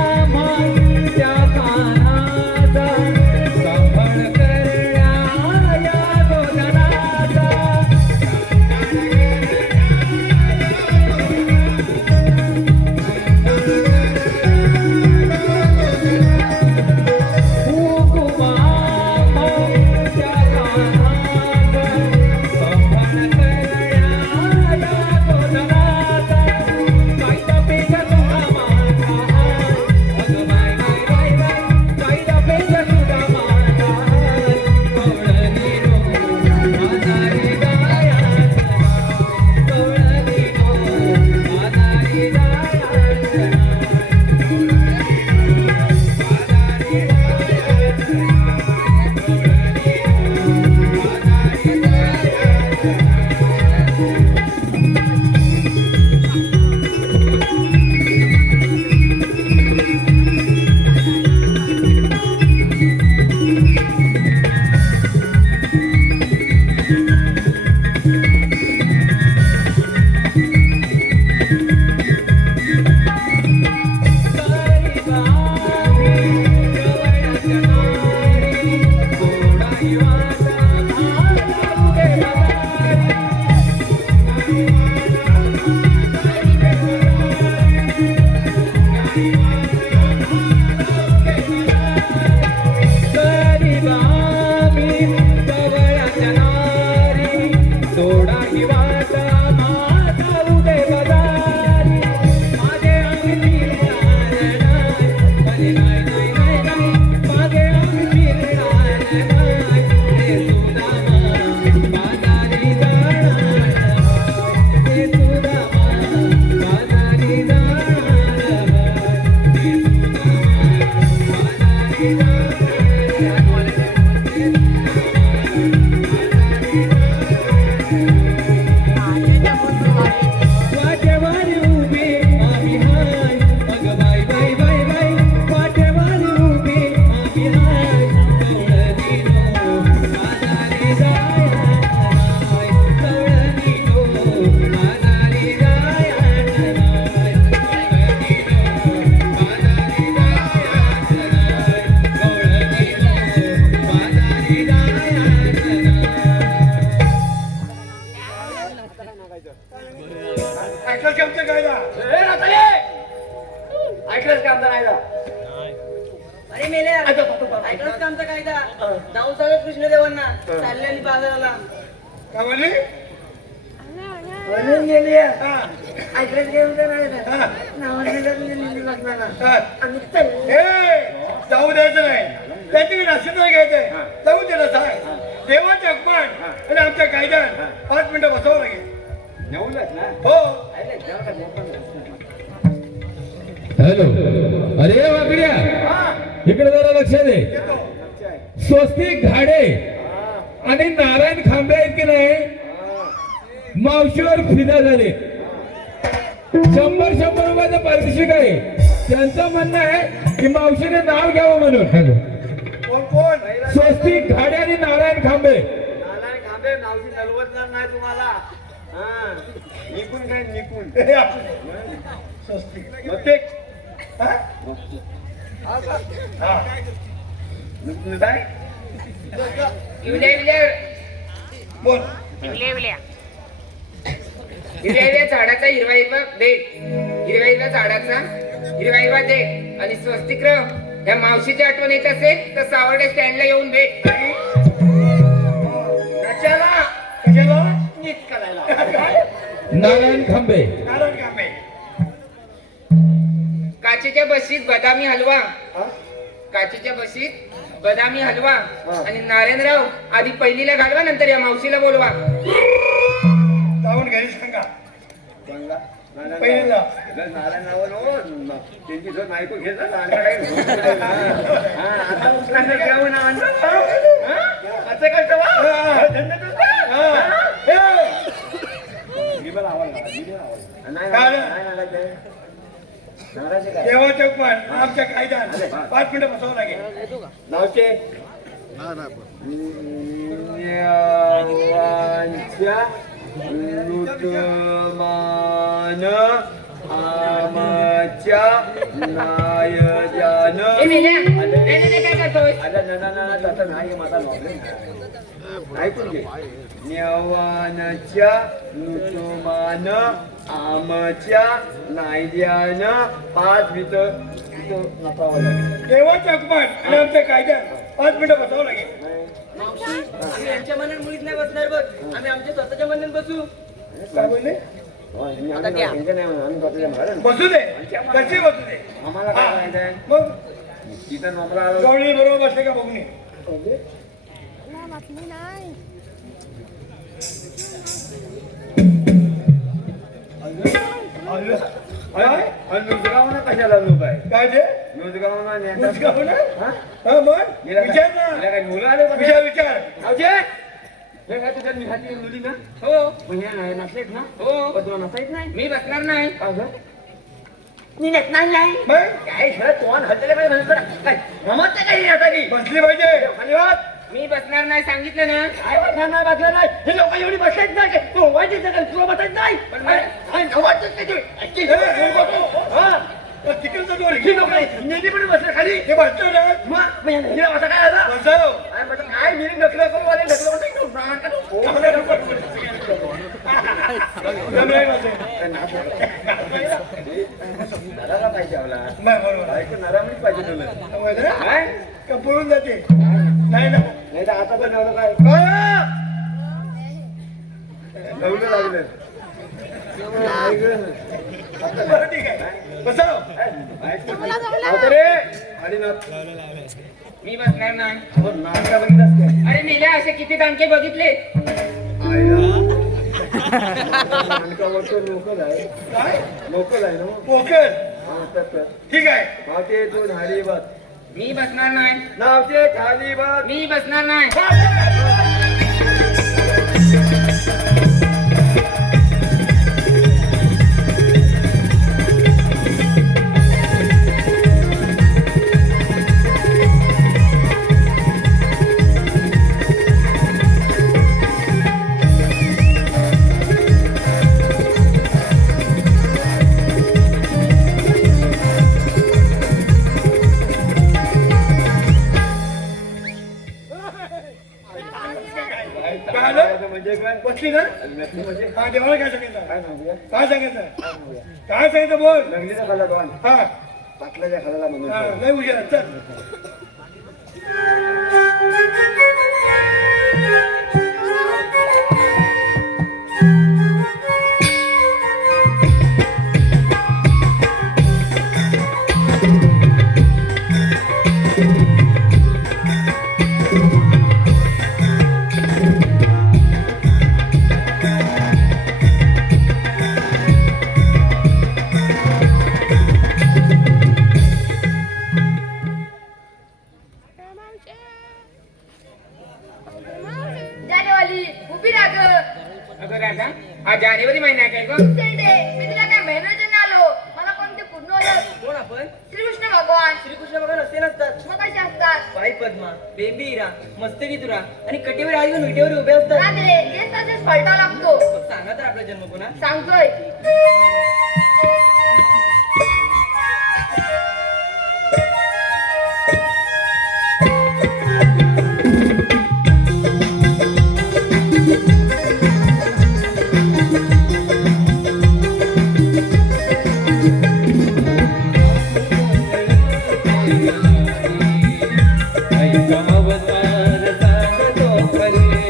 हुकुमामाच्या कानाचा सांभाळ करण्या या गोधनाचा हुकुमामाच्या कानाचा सांभाळ करण्या या गोधनाचा कायदा पेचा तुझा माझा हाय अग बाय बाय बाय बाय कायदा पेचा तुझा माझा हाय गवळणीनो बाजारी जायाच नाय गवळणीनो बाजारी जायाच नाय गवळणीनो बाजारी जायाच नाय गवळणीनो बाजारी जायाच नाय सोडा ही वाटा माझा उदे बदारी माझे आम्ही फिरणार नाही अरे नाही नाही नाही नाही माझे आम्ही फिरणार नाही रे सुदामा बाजारी जाणार रे सुदामा बाजारी जाणार रे सुदामा बाजारी वाटेवारी उभे आम्ही हाय अग बाय बाय बाय बाय वाटेवारी उभे आम्ही हाय गवळणीनो बाजारी जायाच नाय गवळणीनो बाजारी जायाच नाय गवळणीनो बाजारी जायाच नाय गवळणीनो बाजारी जायाच नाय ऐकलंस का आमच्या गायला ऐकलंस का आमचा गायला अरे मेले ऐकलंच का आमचा कायदा जाऊ सगळं कृष्णदेवांना चाललेली बाजाराला काय म्हणली म्हणून गेली हा, ऐकलंच घेऊन काय हा, लग्नाला हा. आम्ही चाललो ए, जाऊ द्यायचं नाही त्यांच्याकडे नक्षत्र घ्यायचंय जाऊ दे ना साहेब देवाचे अपमान आणि आमच्या कायद्यात 5 मिनिटं बसावं लागेल हो हॅलो अरे वाकड्या इकडे जरा लक्ष दे स्वस्तिक घाडे आणि नारायण खांबे आहेत की नाही मावशीवर फिदा झाले 100 रुपयाचं पारितोषिक आहे त्यांचं म्हणणं आहे की मावशीने नाव घ्यावं म्हणून हॅलो कोण कोण स्वस्तिक घाडे आणि नारायण खांबे नारायण खांबे नावशी नलवतणार नाही तुम्हाला निकून काय निकून हे आपलं. स्वस्तिक. मग हा? हा. काय बोल हिरव्या झाडाचा हिरवा हिरवा देठ, हिरव्या झाडाचा हिरवा देठ आणि स्वस्तिकराव या मावशीची आठवण येत असेल तर सावर्डे स्टँडला येऊन भेट. कशाला कशाला नीट करायला. नारायण खांबे कारण कामे काचेच्या बशीत बदामी हलवा, काचेच्या बशीत बदामी हलवा आणि नारायणराव आधी पहिलीला घालवा, नंतर या मावशीला बोलवा. जाऊन घरी सांगा बंगला पहिल्यांदा. नारायण नाव त्यांची जर नायको घेत असं करतो देवाचं पण आमच्या कायद्यात 5 मिनिटं बसावं लागेल. नावचे देवांच्या लुटमान आमच्या नायजान ए मेल्या, नाही, काय करतोय? तसं नाही माझा प्रॉब्लेम ऐकून घे नेवानच्या लुटमान आमच्या नायद्यान 5 मिनिटं नसावं लागेल देवाचं पण आणि आमच्या कायद्यात 5 मिनिटं बसावं लागेल. आम्ही यांच्या मनात मुळीच नाही बसणार बघ, आम्ही आमच्या स्वतःच्या मनात बसू. काय बोलले बसू दे कशी बसू दे. आम्हाला काय करायचंय मग तिथं नंबरा गवळी बरोबर बसले का बघणे. काय नुजगावना कशाला लोक आहे काय ते नुजगावना मुलगा ना? हा मग विचार ना मुलं आले विचार हे काय तुझ्या निघाली मुली ना हो म्हणजे नाही नसलेत ना हो, पण तुला नसायच नाही मी बसणार नाही. मी नसणार नाही मग काय सर तोंड हललेलं पाहिजे म्हणून काय जमत नाही काही आता की बसली पाहिजे. धन्यवाद मी बसणार नाही सांगितलं ना. काय बसणार नाही बसणार नाही हे लोक एवढी बसायच नाही तू वाईट तुला बसायच नाही पण तिकडचं दोन ही लोक नेहमी पण बसले खाली ते बसलं ना मग हिला बसा काय आला बसाव काय म्हटलं काय मी ढकलं करू आले ढकलं जमलंय बसेल. नराला पाहिजे आवला बरोबर ऐकून नरामीच पाहिजे तुला काय का पळून जाते नाही ना नाही तर आता पण एवढं काय एवढं लागलं बरं ठीक आहे बसाव आणि मी बसणार नाही. नाटका बघितलास काय अरे मेल्या, असे किती टांके बघितले. नाटकावरचं लोकल आहे काय लोकल आहे ना पोकर ठीक आहे नावचे तू झाली बस मी बसणार नाही. नावचे झाली बस मी बसणार नाही. काय झालं? म्हणजे काय बसली ना नक्की म्हणजे हा देवाला काय सांगितलं काय सांगूया काय सांगितलं काय सांगितलं बोल लग्नीचा खाल्ला दोन हा पाटलाच्या खाल्याला म्हणून हा, लय उशीर आहे, चल जानेवाली उभी राहा ग. अगं राधा, हा जानेवारी महिना आहे काय गं? शेरडे, मी तुला काय महिन्याच्या आलो. मला कोणते पूर्ण ओळख? कोण आपण? श्रीकृष्ण भगवान. श्रीकृष्ण भगवान असे नसतात. मग कसे असतात? असतात पाय पद्मा बेबी इरा मस्तकी तुरा आणि कटेवर आई घेऊन विटेवर उभे असतात रात्रे तेच तसेच पलटा लागतो मग सांगा तर आपला जन्म कोणा सांगतोय ऐका अवतार सांगतो खरे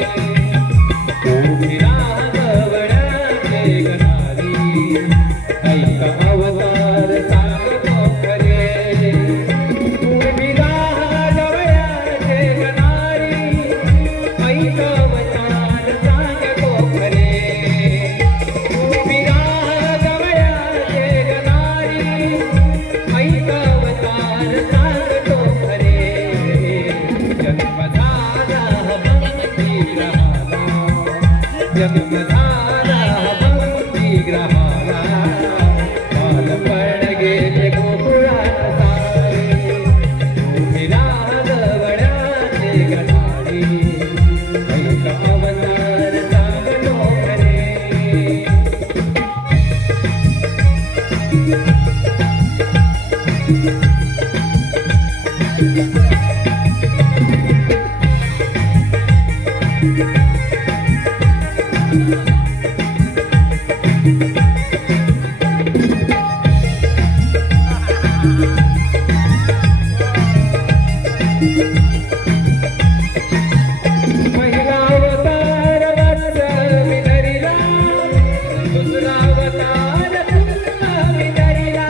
उभिरा गवळ्याचे गणारी ऐका अवतार सांगतो खरे उभिरा गवळ्याचे गणारी ऐका अवतार सांगतो खरे उभिरा गवळ्याचे गणारी ऐका अवतार सांगतो खरे जन्म झाला भक्ती ग्रहाला बालपण गेले गोकुळात सारे उभिरा गवळ्याचे गणारी ऐका अवतार सांगतो खरे पहिला अवतार वत्सल विधरीला दुसरा अवतार पुन्हा विधरीला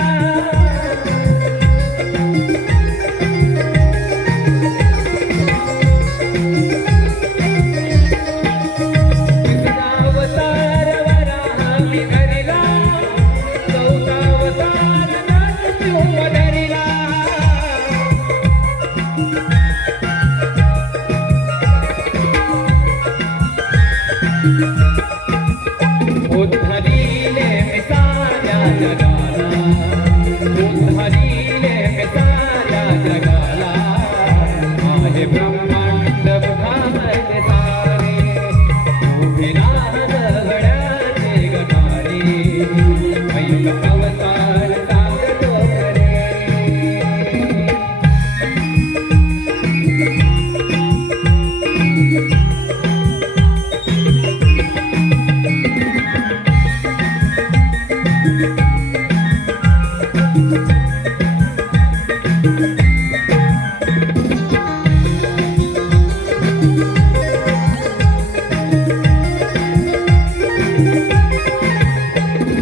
तिसरा अवतार वराह विधरीला चौथा अवतार नरसिंह धरीला उद्धरीले मिसाल्या जगाला उद्धरीले मिसाल्या जगाला आहे ब्रह्मांड मुखामध्ये सारे उभिरा गवळ्याचे गणारी ऐका अवतार सांगतो खरे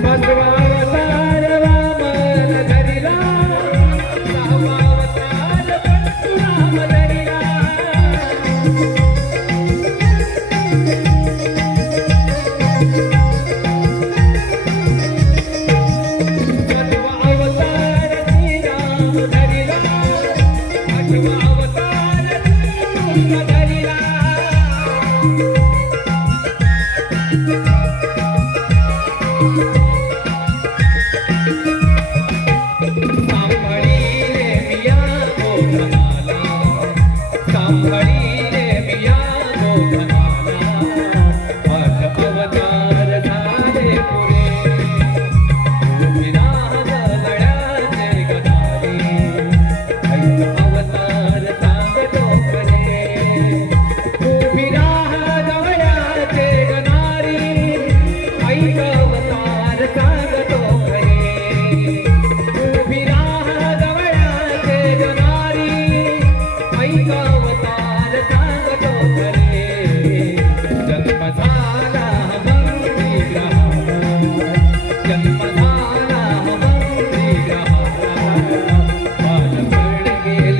पाचवा अवतार वामन धरिला सहावा अवतार परशुराम धरिला सातवा अवतार श्रीराम धरिला आठवा अवतार कृष्ण धरिला सांभाळीले मिया गोधनाला सांभाळीले मिया गोधनाला आठ अवतार झाले पुरे उभिरा गवळ्याचे गणारी ऐका अवतार सांगतो खरे उभिरा गवळ्याचे गणारी ऐका अवतार सांगतो खरे उभिरा गवळ्याचे गणारी ऐका अवतार सांगतो खरे जन्म झाला भक्ती ग्रहाला जन्म झाला भक्ती ग्रहाला बालपण गेले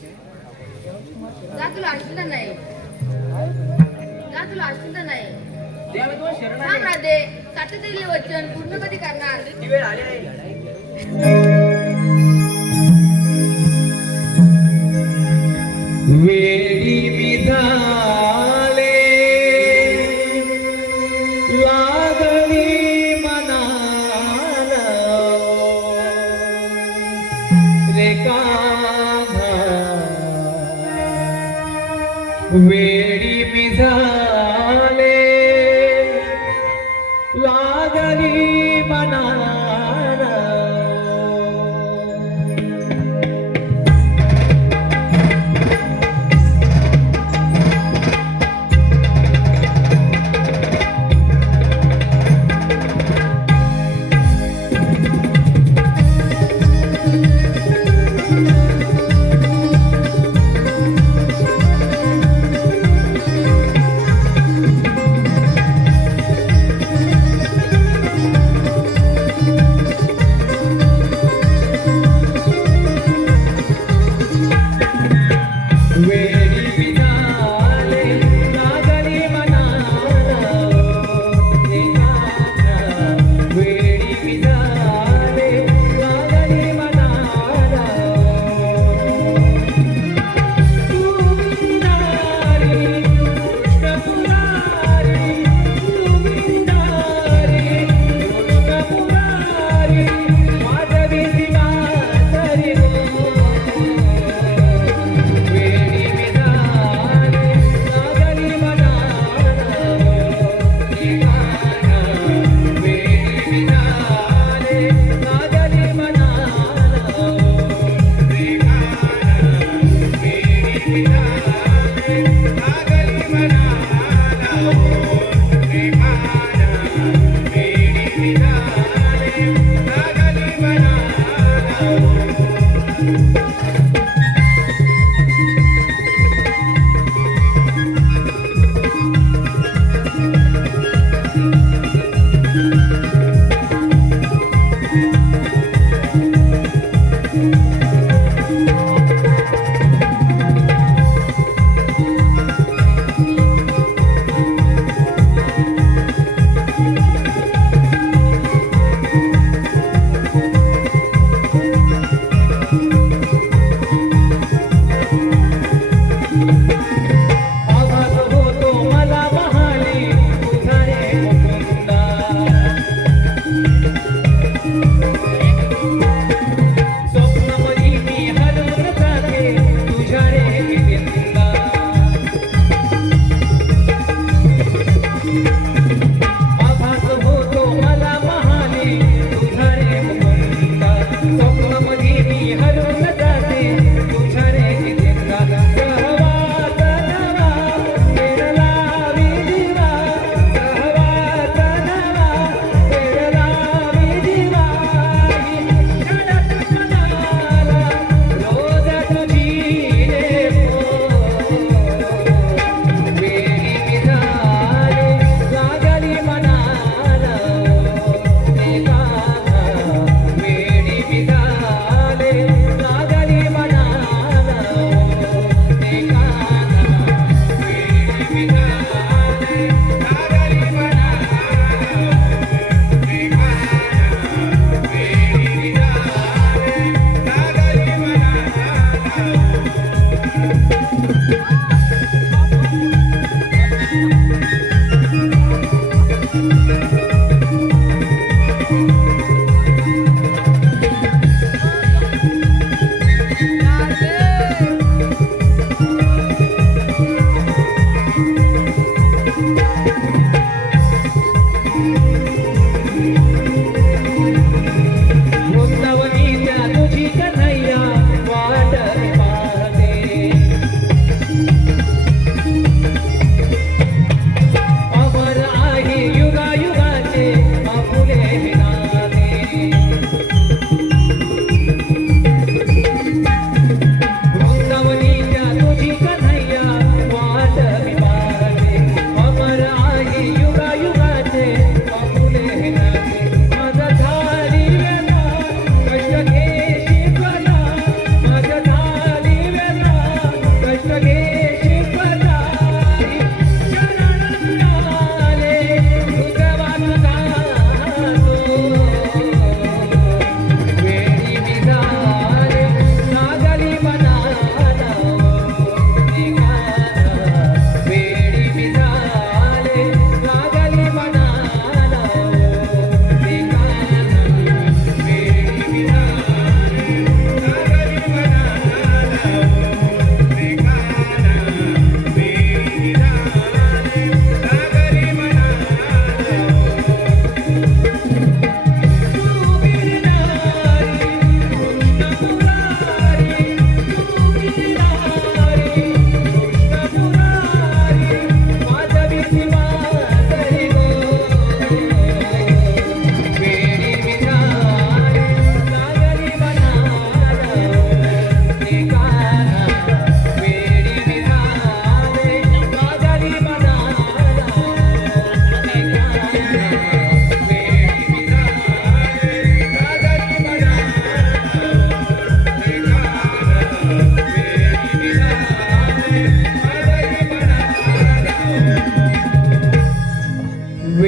जा तुला आशिला नाही जा तुला आशिला नाही ते आम्ही तुम्हाला शरण थांब आले. राधे साठे दिलेले वचन पूर्ण कधी करणार ती वेळ आली आहे. वेळी मी झाले लागली मनाला रे कान्हा वेळी मी झाले लागली मनाला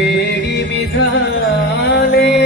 वेडी मी झाले